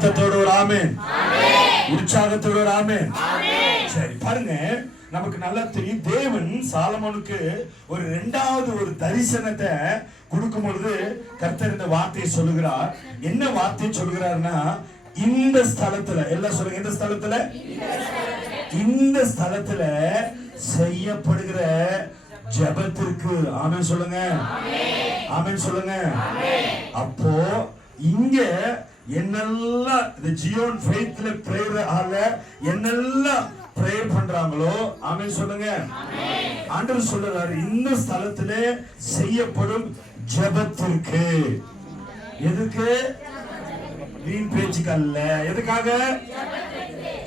சத்தத்தோடு ஒரு ஆமென், உற்சாகத்தோடு ஒரு ஆமென். சரி பாருங்க, நமக்கு நல்லா தெரியும் தேவன் சாலமோனுக்கு ஒரு இரண்டாவது ஒரு தரிசனத்தை கொடுக்கும் பொழுது கர்த்தர் இந்த வார்த்தையை சொல்லுகிறார். என்ன வார்த்தையை சொல்லுகிறார்னா, இந்த ஸ்தலத்துல, எல்லாம் சொல்லுங்க, இந்த ஸ்தலத்துல, இந்த ஸ்தலத்துல செய்யப்படுகிற ஜெபத்திற்கு ஆமென் சொல்லுங்க, ஆமென் சொல்லுங்க. அப்போ இங்க என்னெல்லாம் இந்த ஜியோன் ஃபெய்த்ல பிரேயர் ஆல என்னெல்லாம் பிரேயர் பண்றாங்களோ ஆமென் சொல்லுங்க. ஆண்டவர் சொல்றாரு, இந்த ஸ்தலத்துல செய்யப்படும் ஜெபத்திற்கு. எதுக்கு? வீண் பேச்சுக்கு அல்ல. எதுக்காக?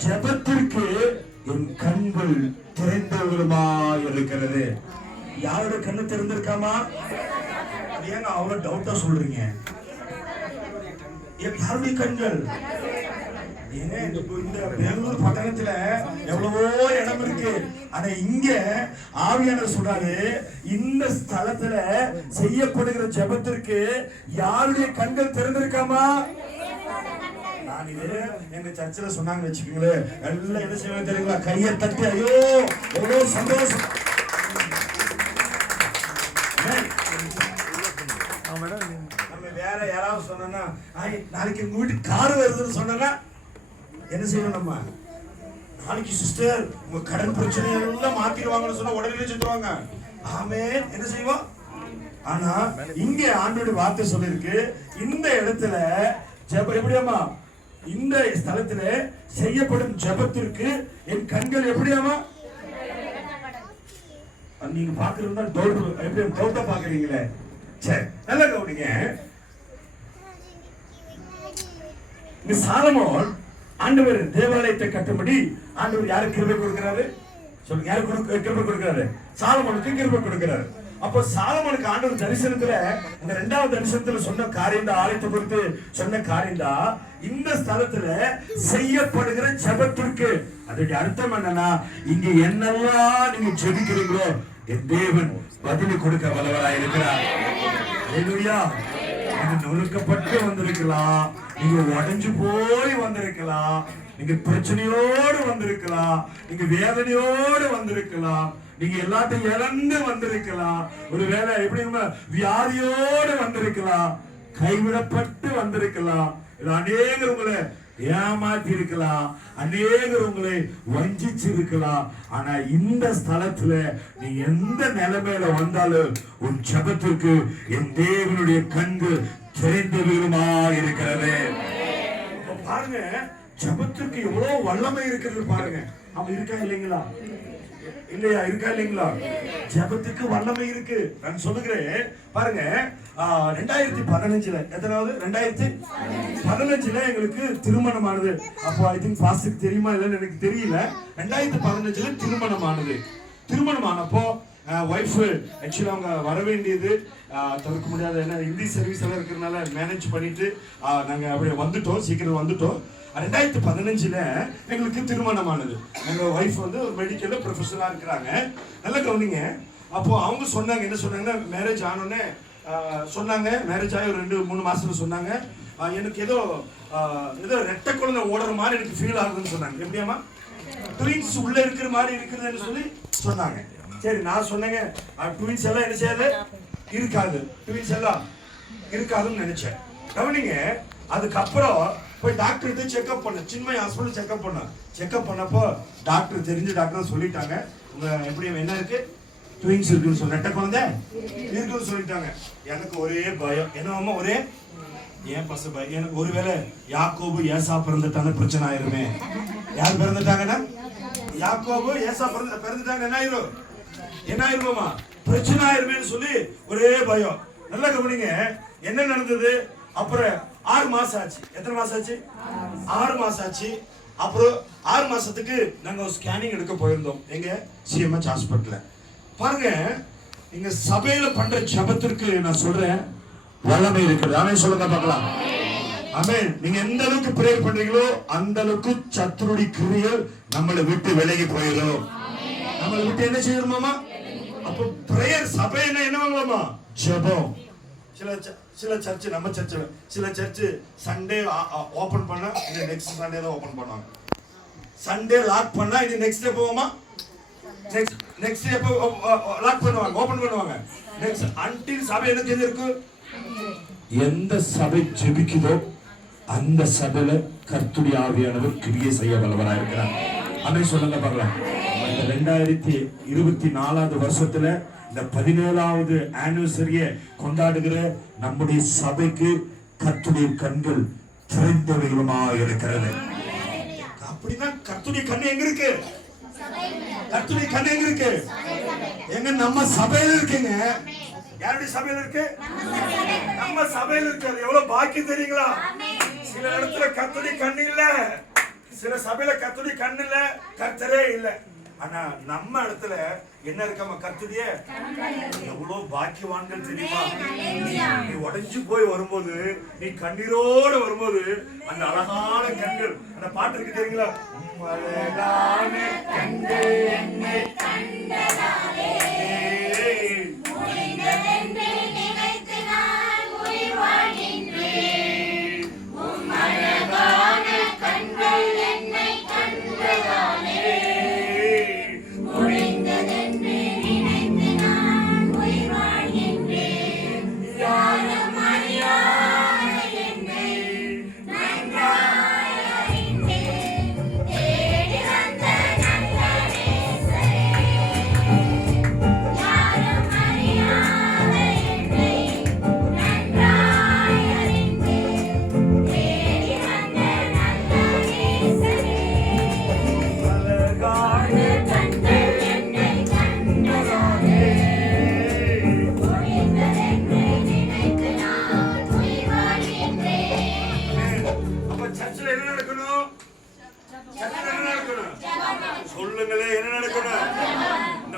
ஜெபத்திற்கு என் கண்கள் திறந்தவருமா இருக்கிறது. யாரோட கண்ணு திறந்திருக்காமா? ஏங்க அவ்வளவு டவுட்டா சொல்றீங்க? யாருடைய கண்கள்? ஏங்க இந்த பெங்களூர் பட்டணத்துல எவ்வளவோ இடம் இருக்கு. ஆனா இங்க ஆவியானவர் சொல்றாரு, இந்த ஸ்தலத்துல செய்யப்படுகிற ஜெபத்திற்கு யாருடைய கண்கள் திறந்திருக்காமா? நான் இது எங்க சர்ச்சில் சொன்னாங்க வச்சுக்கோங்களேன், எல்லாம் என்ன செய்வாங்க தெரியுங்களா? கையை தட்டி ஐயோ எவ்வளவு சந்தோஷம். நம்ம வேற யாராவது சொன்னா, நாளைக்கு உங்க வீட்டுக்கு கார் வருதுன்னு சொன்னா என்ன செய்யணும்? நம்ம நாளைக்கு சிஸ்டர் உங்க கடன் பிரச்சனை எல்லாம் மாத்திடுவாங்கன்னு சொன்னா உடனே செத்துருவாங்க. ஆமென். என்ன செய்வோம்? ஆனா இங்க ஆண்டவருடைய வார்த்தை சொல்லிருக்கு, இந்த இடத்துல ஜெபம் எப்படியாமா? இந்த ஸ்தலத்துல செய்யப்படும் ஜெபத்திற்கு என் கண்கள் எப்படியாமா? நீங்க பாக்குறதா டவுட்டா பாக்குறீங்களே. சரி, நல்லா கவனிங்க. இந்த சாலமோன் ஆண்டவர் தேவாலயத்தை கட்டும்படி ஆண்டவர் யாருக்கு கிருபை கொடுக்கிறாரு? சொல்லுங்க, யாருக்கு கிருபை கொடுக்கிறாரு? சாலமோனுக்கு கிருபை கொடுக்கிறாரு. அப்போ சாலமோனுக்கு ஆண்டவர் தரிசனத்துல, இந்த இரண்டாவது தரிசனத்துல சொன்ன காரியம் தான், ஆலயத்தை பொறுத்து சொன்ன காரியம் தான், இந்த ஸ்தலத்துல செய்யப்படுகிற ஜெபத்திற்கு. அதோட அர்த்தம் என்னன்னா, இங்க என்னெல்லாம் நீங்க ஜெபிக்கிறீங்களோ என் தேவன் பதில் கொடுக்க வல்லவராய் இருக்கிறார். ஹல்லேலூயா. நீங்க நொறுக்கப்பட்டு வந்திருக்கலாம், நீங்க உடைஞ்சு போய் வந்திருக்கலாம், நீங்க பிரச்சனையோடு வந்திருக்கலாம், நீங்க வேதனையோடு வந்திருக்கலாம், நீங்க எல்லாத்தையும் இழந்து வந்திருக்கலாம், ஒருவேளை எப்படி வியாதியோடு வந்திருக்கலாம், கைவிடப்பட்டு வந்திருக்கலாம், அநேகர் உங்களை ஏமாத்தி இருக்கலாம், அநேகர் உங்களை வஞ்சிச்சு இருக்கலாம். ஆனா இந்த ஸ்தலத்துல நீ எந்த நிலைமையில வந்தாலும் உன் ஜெபத்திற்கு என் தேவனுடைய கண்கள் திறந்தவருமா இருக்கிறது. பாருங்க, ஜெபத்திற்கு எவ்வளவு வல்லமை இருக்கிறது பாருங்க. அவன் இருக்கா இல்லைங்களா? இல்லையா? இருக்கா இல்லைங்களா? ஜெபத்துக்கு வல்லமை இருக்கு. நான் சொல்லுகிறேன் பாருங்க, 2015 எத்தனாவது? 2015 எங்களுக்கு திருமணமானது. அப்போ ஐ திங்க் பாஸ்டருக்கு தெரியுமா இல்லைன்னு எனக்கு தெரியல. 2015 திருமணமானது. திருமணமானப்போ ஒய்ஃப் ஆக்சுவலி அவங்க வர வேண்டியது தவிர்க்க முடியாத, ஏன்னா ஹிந்தி சர்வீஸ் எல்லாம் இருக்கிறதுனால மேனேஜ் பண்ணிட்டு நாங்கள் அப்படியே வந்துட்டோம், சீக்கிரம் வந்துட்டோம். 2015 எங்களுக்கு திருமணமானது. எங்கள் ஒய்ஃப் வந்து ஒரு மெடிக்கல்ல ப்ரொஃபஷனலாக இருக்கிறாங்க. நல்லா கவனிங்க. அப்போ அவங்க சொன்னாங்க, என்ன சொன்னாங்கன்னா, மேரேஜ் ஆனோடனே சொன்னாங்க, மேரேஜ் ஆகி ஒரு 2-3 மாசத்துல சொன்னாங்க, எனக்கு ஏதோ ரெட்டை குழந்தை ஓடுற மாதிரி எனக்கு ஃபீல் ஆகுதுன்னு சொன்னாங்க. எப்படியாமா? ட்வின்ஸ் உள்ள இருக்கிற மாதிரி இருக்குதுன்னு சொல்லி சொன்னாங்க. சரி, நான் சொன்னேங்க, ட்வின்ஸ் எல்லாம் என்ன செய்யாது? இருக்காது. ட்வின்ஸ் எல்லாம் இருக்காதுன்னு நினைச்சேன். கவனிங்க. அதுக்கப்புறம் போய் டாக்டர் செக்அப் பண்ண, சின்மய் ஹாஸ்பிட்டல் செக்அப் பண்ண. செக்அப் பண்ணப்போ டாக்டர், தெரிஞ்ச டாக்டர் சொல்லிட்டாங்க, உங்க எப்படி என்ன இருக்கு? ட்வின்ஸ் இருக்குன்னு சொல்லி, ரெட்டை குழந்தை இருக்குன்னு சொல்லிட்டாங்க. எனக்கு ஒரே பயம். என்னவாமா? ஒரே ஏன் பசு பயம். எனக்கு ஒருவேளை யாக்கோபு ஏசா பிறந்துட்டாங்க பிரச்சனை ஆயிருமே. யார் பிறந்துட்டாங்கன்னா? யாக்கோபு ஏசா பிறந்துட்டாங்க, என்ன ஆயிரும்? என்ன ஆயிருமா? பிரச்சனை ஆயிருமேன்னு சொல்லி ஒரே பயம். நல்லா கவனிங்க, என்ன நடந்தது? அப்புறம் 6 மாசம் ஆச்சு. எத்தனை மாசம் ஆச்சு? 6 மாசம் ஆச்சு. அப்புறம் 6 மாசத்துக்கு நாங்க ஸ்கேனிங் எடுக்க போயிருந்தோம். எங்க? சிஎம்எச் ஹாஸ்பிட்டல்ல. பாருங்க, நீங்க சபையில பண்ற ஜெபத்திற்கு நான் சொல்றேன் வல்லமை இருக்குது. ஆமென் சொல்லுங்க பார்க்கலாம். ஆமென். நீங்க எந்த அளவுக்கு பிரேயர் பண்றீங்களோ அந்த அளவுக்கு சத்துருடைய கிரியைகள் நம்மளை விட்டு விலகி போயிடும். நம்மளை விட்டு என்ன செய்யணுமாமா? அப்போ பிரேயர் சபையில என்ன வாங்கலாமா? ஜெபம். சில சர்ச்சு, நம்ம சர்ச்சு, சில சர்ச்சு சண்டே ஓபன் பண்ணா இது நெக்ஸ்ட் சண்டே தான் ஓபன் பண்ணுவாங்க. சண்டே லாக் பண்ணா இது நெக்ஸ்ட் டே போவோமா? நெக்ஸ்ட் டே லாக் பண்ணுவாங்க, ஓபன் பண்ணுவாங்க. நெக்ஸ்ட் அன்டில் சபை என்ன தெரிஞ்சிருக்கு? எந்த சபை ஜெபிக்குதோ அந்த சபையில கர்த்தருடைய ஆவியானவர் கிரியை செய்ய வல்லவராக இருக்கிறார். அதை சொல்லுங்க பார்க்கலாம். இந்த 2024 வருஷத்துல இந்த 17வது ஆனிவர்சரியை கொண்டாடுகிற நம்முடைய சபைக்கு கர்த்தருடைய கண்கள் திறந்தவைகளுமா இருக்கிறது. அப்படின்னா கர்த்தருடைய கண்ணு எங்க இருக்கு? கர்த்தருடைய கண்ணு எங்க இருக்கு? எங்க? நம்ம சபையில இருக்குங்க. யாருடைய சபையில இருக்கு? நம்ம சபையில இருக்கு. அது எவ்வளவு பாக்கியம் தெரியுங்களா? சில இடத்துல கர்த்தருடைய கண்ணு இல்ல, சில சபையில கர்த்தருடைய கண்ணு இல்ல, கர்த்தரே இல்ல. ஆனா நம்ம இடத்துல என்ன இருக்காம கர்த்தருடைய எவ்வளவு பாக்கியவான்கள் தெரியுமா? நீ உடைஞ்சு போய் வரும்போது, நீ கண்ணீரோடு வரும்போது அந்த அழகான கண்கள், அந்த பாட்டு இருக்கு தெரியுங்களா? அழகான கண்கள் என்னை கண்டதாலே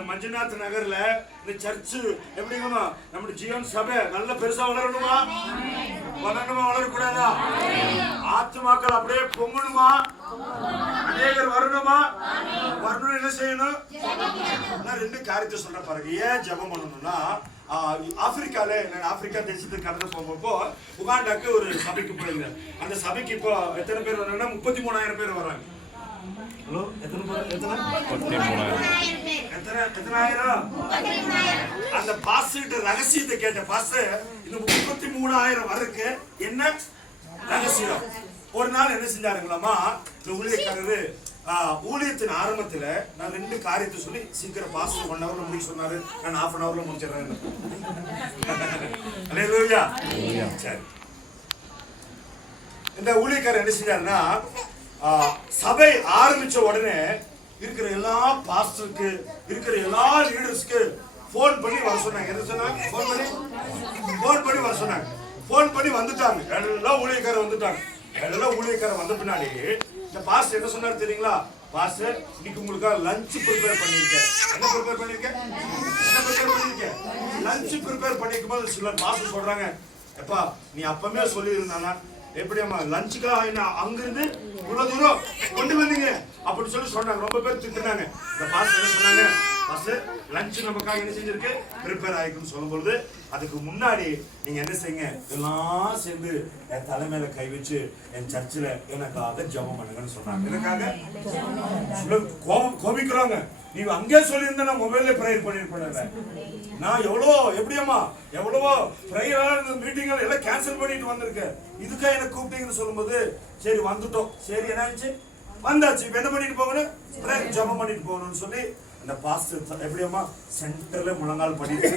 மஞ்சுநாத் நகர்ல இந்த சர்ச்சு எப்படிங்கம்மா? நம்ம ஜீவன் சபை நல்ல பெருசா வளரணுமா? வளரக்கூடாதா? ஆத்துமாக்கள் அப்படியே பொங்கணுமா? அநேகர் வரணுமா? வரணும். என்ன செய்யணும்? நான் 2 காரியத்தை சொல்ற பாருங்க. ஏன் ஜெபம் பண்ணணும்னா, ஆப்பிரிக்கால நான் ஆப்பிரிக்கா தேசத்துக்கு கடந்து போகும்போது உகாண்டாக்கு ஒரு சபைக்கு போயிருந்தேன். அந்த சபைக்கு இப்போ எத்தனை பேர் வராங்கன்னா 33,000 பேர் வராங்க. ஹலோ, அந்த பாஸ்டர் ரகசியத்தை கேட்ட பாஸ்டர், இந்த 33,000 வரக்கு என்ன ரகசியம்? ஒரு நாள் என்ன செஞ்சாருங்களாமா, இந்த ஊழியக்காரரு ஊழியத்தின் ஆரம்பத்துல நான் 2 காரியத்தை சொல்லி சீக்கிரம் பாஸ்டர் 1 ஹவர்ல முடிக்க சொன்னாரு. நான் 1/2 ஹவர்ல முடிச்சிடறேன். அல்லேலூயா. சரி, இந்த ஊழியக்காரர் என்ன செஞ்சாருன்னா, சபை ஆரம்பிச்ச உடனே இருக்கிற எல்லா பாஸ்டருக்கு, இருக்கிற எல்லா லீடர்ஸ்க்கு போன் பண்ணி வர சொன்னாங்க. என்ன சொன்னாங்க? போன் பண்ணி வர சொன்னாங்க. போன் பண்ணி வந்துட்டாங்க. எல்லாம் ஊழியக்காரர் வந்துட்டாங்க. எல்லாம் ஊழியக்காரர் வந்த பின்னாடி இந்த பாஸ்டர் என்ன சொன்னாரு தெரியுங்களா? பாஸ்டர், இன்னைக்கு உங்களுக்காக லஞ்ச் ப்ரிப்பேர் பண்ணிருக்கேன். என்ன ப்ரிப்பேர் பண்ணிருக்கேன்? லஞ்ச் ப்ரிப்பேர் பண்ணிருக்கும் போது சில பாஸ்டர் சொல்றாங்க, எப்பா நீ அப்பவே சொல்லி இருந்தானா எப்படியாமா லஞ்சுக்காக என்ன அங்கிருந்து இவ்வளவு தூரம் கொண்டு வந்தீங்க அப்படின்னு சொல்லி சொன்னாங்க. ரொம்ப பேர் திட்டுனாங்க. இந்த பாஸ்டர் என்ன சொன்னாங்க? பாஸ்டர், லஞ்ச் நமக்காக என்ன செஞ்சிருக்கு? ப்ரிப்பேர் ஆயிக்குன்னு சொல்லும்போது, அதுக்கு முன்னாடி நீங்க என்ன செய்யுங்க, எல்லாம் சேர்ந்து என் தலைமையில கை வச்சு என் சர்ச்சில் எனக்காக ஜெபம் பண்ணுங்கன்னு சொன்னாங்க. எனக்காக கோபிக்கிறாங்க. நீ அங்கே சொல்லியிருந்தா நான் மொபைல்ல ப்ரேயர் பண்ணிருப்பேன். நான் எப்படியம்மா எவ்வளவோ ப்ரேயர் மீட்டிங்கள் எல்லாம் கேன்சல் பண்ணிட்டு வந்திருக்கேன். இதுக்கா எனக்கு கூப்பிட்டீங்கன்னு சொல்லும்போது, சரி வந்துட்டோம். சரி என்ன ஆச்சு? வந்தாச்சு. இப்ப என்ன பண்ணிட்டு போகணும்? ஜெபம் பண்ணிட்டு போகணும்னு சொல்லி அந்த பாஸ்டர் எப்படியம்மா சென்டர்ல முழங்கால் பண்ணிட்டு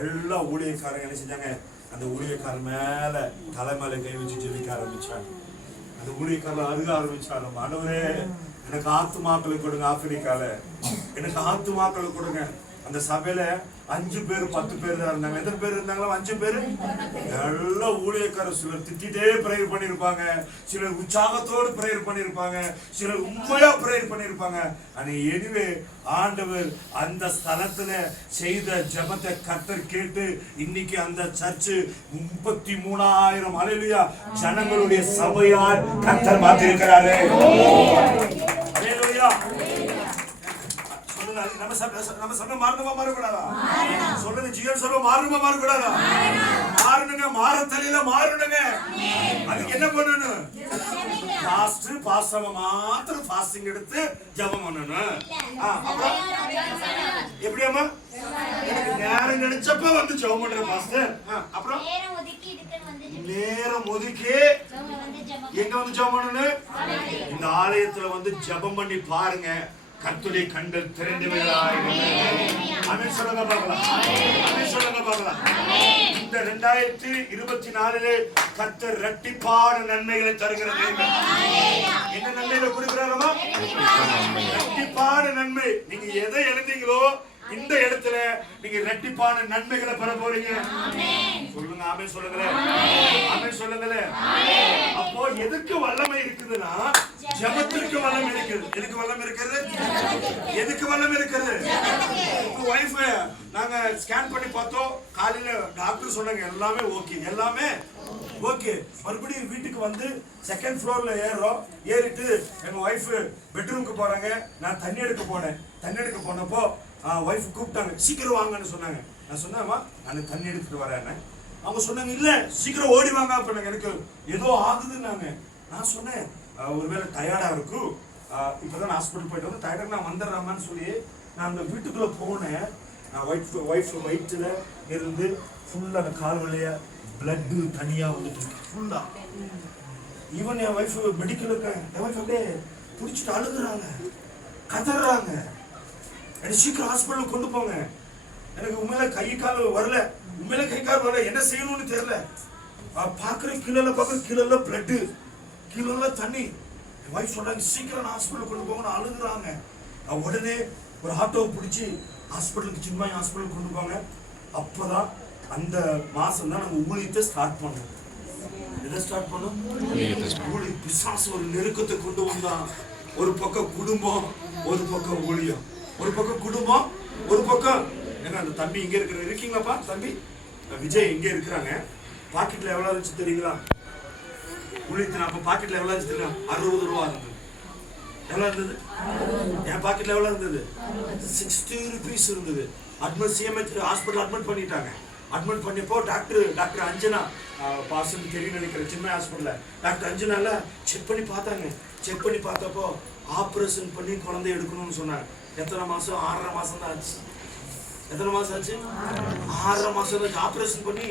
எல்லா ஊழியக்காரங்க என்ன செஞ்சாங்க? அந்த ஊழியக்காரன் மேல தலைமையில கை வச்சு ஜெபிக்க ஆரம்பிச்சாங்க. அந்த ஊழியக்காரன் அழுக ஆரம்பிச்சாங்க. ஆண்டவரே, எனக்கு ஆத்துமாக்களை கொடுங்க. ஆப்பிரிக்கால எனக்கு ஆத்துமாக்களை கொடுங்க. அந்த சபையில 5 பேர் 10 பேர் தான் இருந்தாங்க. எத்தனை பேர் இருந்தாங்களோ? 5 பேர். எல்லா ஊழியக்காரர் சிலர் திட்டிட்டே பிரேயர் பண்ணிருப்பாங்க, சிலர் உற்சாகத்தோடு பிரேயர் பண்ணிருப்பாங்க, சிலர் உண்மையா பிரேயர் பண்ணிருப்பாங்க. ஆனா எனிவே ஆண்டவர் அந்த ஸ்தலத்துல செய்த ஜெபத்தை கர்த்தர் கேட்டு இன்னைக்கு அந்த சர்ச்சு 33,000 அல்லேலூயா ஜனங்களுடைய சபையால் கர்த்தர் மாத்தி இருக்கிறாரு. அல்லேலூயா. சொல்லுங்க நம்ம சபை மாறணுமா மாறக்கூடாதா? சொல்லுங்க ஜீவன் சபை மாறணுமா மாறக்கூடாதா? மாறணுங்க, மாற தலையில மாறணுங்க. அதுக்கு என்ன பண்ணணும்? பாஸ்டர் மாத்திரம் ஃபாஸ்டிங் எடுத்து ஜெபம் பண்ணணும். அப்புறம் எப்படியாமா நேரம் கிடைச்சப்ப வந்து ஜெபம் பண்ற பாஸ்டர். அப்புறம் நேரம் ஒதுக்கி எங்க வந்து ஜெபம் பண்ணணும்? இந்த ஆலயத்துல வந்து ஜெபம் பண்ணி பாருங்க. கர்த்தருடைய கண்கள் திறந்தவைகளாய் ஆமென் சொல்லுங்க பார்க்கலாம். ஆமென் சொல்லுங்க பார்க்கலாம். இந்த 2024 கர்த்தர் இரட்டிப்பான நன்மைகளை தருகிறது. என்ன நன்மைகளை கொடுக்கிறாரமா? இரட்டிப்பான நன்மை. நீங்க எதை எழுந்தீங்களோ இந்த இடத்துல நீங்க இரட்டிப்பான நன்மைகளை பெற போறீங்க. சொல்லுங்க ஆமென் சொல்லுங்க. ஆமென் சொல்லுங்க. அப்போ எதுக்கு வல்லமை இருக்குதுன்னா ஜெபத்திற்கு வல்லமை இருக்குது. எதுக்கு வல்லமை இருக்குது? எதுக்கு வல்லமை இருக்குது? உங்க வைஃப் நாங்க ஸ்கேன் பண்ணி பார்த்தோம். காலையில டாக்டர் சொன்னாங்க எல்லாமே ஓகே, எல்லாமே ஓகே. மறுபடியும் வீட்டுக்கு வந்து செகண்ட் ஃப்ளோர்ல ஏறிட்டு எங்க வைஃப் பெட்ரூமுக்கு போறாங்க. நான் தண்ணி எடுக்க போனேன். தண்ணி எடுக்க போனப்போ வைஃப் கூப்பிட்டாங்க, சீக்கிரம் வாங்கன்னு சொன்னாங்க. நான் சொன்னேம்மா நான் தண்ணி எடுத்துட்டு வரேன். அவங்க சொன்னாங்க இல்ல சீக்கிரம் ஓடி வாங்க அப்படின்னாங்க. எனக்கு ஏதோ ஆகுதுன்னாங்க. நான் சொன்னேன் ஒருவேளை டயர்டா இருக்கும், இப்பதான் ஹாஸ்பிட்டல் போயிட்டு வந்து டயர்டா நான் வந்துடுறாமான்னு சொல்லி நான் அந்த வீட்டுக்குள்ள போனேன். நான் ஒய்ஃப் வயிற்றுல இருந்து ஃபுல்லா அந்த கால் வழியா பிளட்டு தனியா வந்துட்டு ஃபுல்லா. ஈவன் என் ஒய்ஃப் மெடிக்கலுக்கு என் ஒய்ஃப் அப்படியே பிடிச்சிட்டு அழுகுறாங்க, கதறாங்க. எனக்கு சீக்கிரம் ஹாஸ்பிட்டலுக்கு கொண்டு போங்க. எனக்கு உண்மையில கை கால் வரல, உண்மையில கை கால் வரல, என்ன செய்யணும்னு தெரியல. பாக்குற கீழே பிளட்டு, கீழே தண்ணி. என் வைஃப் சொன்னாங்க சீக்கிரம் ஹாஸ்பிட்டலுக்கு கொண்டு போங்கன்னு அழுகுறாங்க. நான் உடனே ஒரு ஆட்டோவை பிடிச்சி ஹாஸ்பிட்டலுக்கு சின்மாய் ஹாஸ்பிட்டலுக்கு கொண்டு போங்க. அப்பதான் அந்த மாசம் தான் நம்ம ஊழியத்தை ஸ்டார்ட் பண்ணோம். எதை ஸ்டார்ட் பண்ணோம்? ஊழிய. பிசாசு ஒரு நெருக்கத்தை கொண்டு வந்தான். ஒரு பக்கம் குடும்பம், ஒரு பக்கம் ஊழியம். ஒரு பக்கம் குடும்பம், ஒரு பக்கம் என்ன. அந்த தம்பி இங்க இருக்கீங்களாப்பா? தம்பி விஜய் இங்க இருக்கிறாங்க. பாக்கெட்ல எவ்வளவு இருந்துச்சு தெரியுங்களா? ஊழியத்தின் அப்ப பாக்கெட்ல எவ்வளவு இருந்துச்சு தெரியுங்களா? 60 ரூபா இருந்தது. எவ்வளவு இருந்தது? என் பாக்கெட்ல எவ்வளவு இருந்தது? 60 rupees இருந்தது. அட்மிட் சிஎம்ஹெச் ஹாஸ்பிட்டல் அட்மிட் பண்ணிட்டாங்க. அட்மிட் பண்ணிப்போ டாக்டர் அஞ்சனா பாசன் தெரியும் நினைக்கிறேன், சின்ன ஹாஸ்பிட்டல்ல டாக்டர் அஞ்சனால செக் பண்ணி பார்த்தாங்க. செக் பண்ணி பார்த்தப்போ ஆப்ரேஷன் பண்ணி குழந்தை எடுக்கணும்னு சொன்னாங்க. எத்தனை மாசம்? 6.5 மாசம் தான் ஆச்சு. எத்தனை மாசம் ஆச்சு? 6.5 மாசம் தான் ஆப்ரேஷன் பண்ணி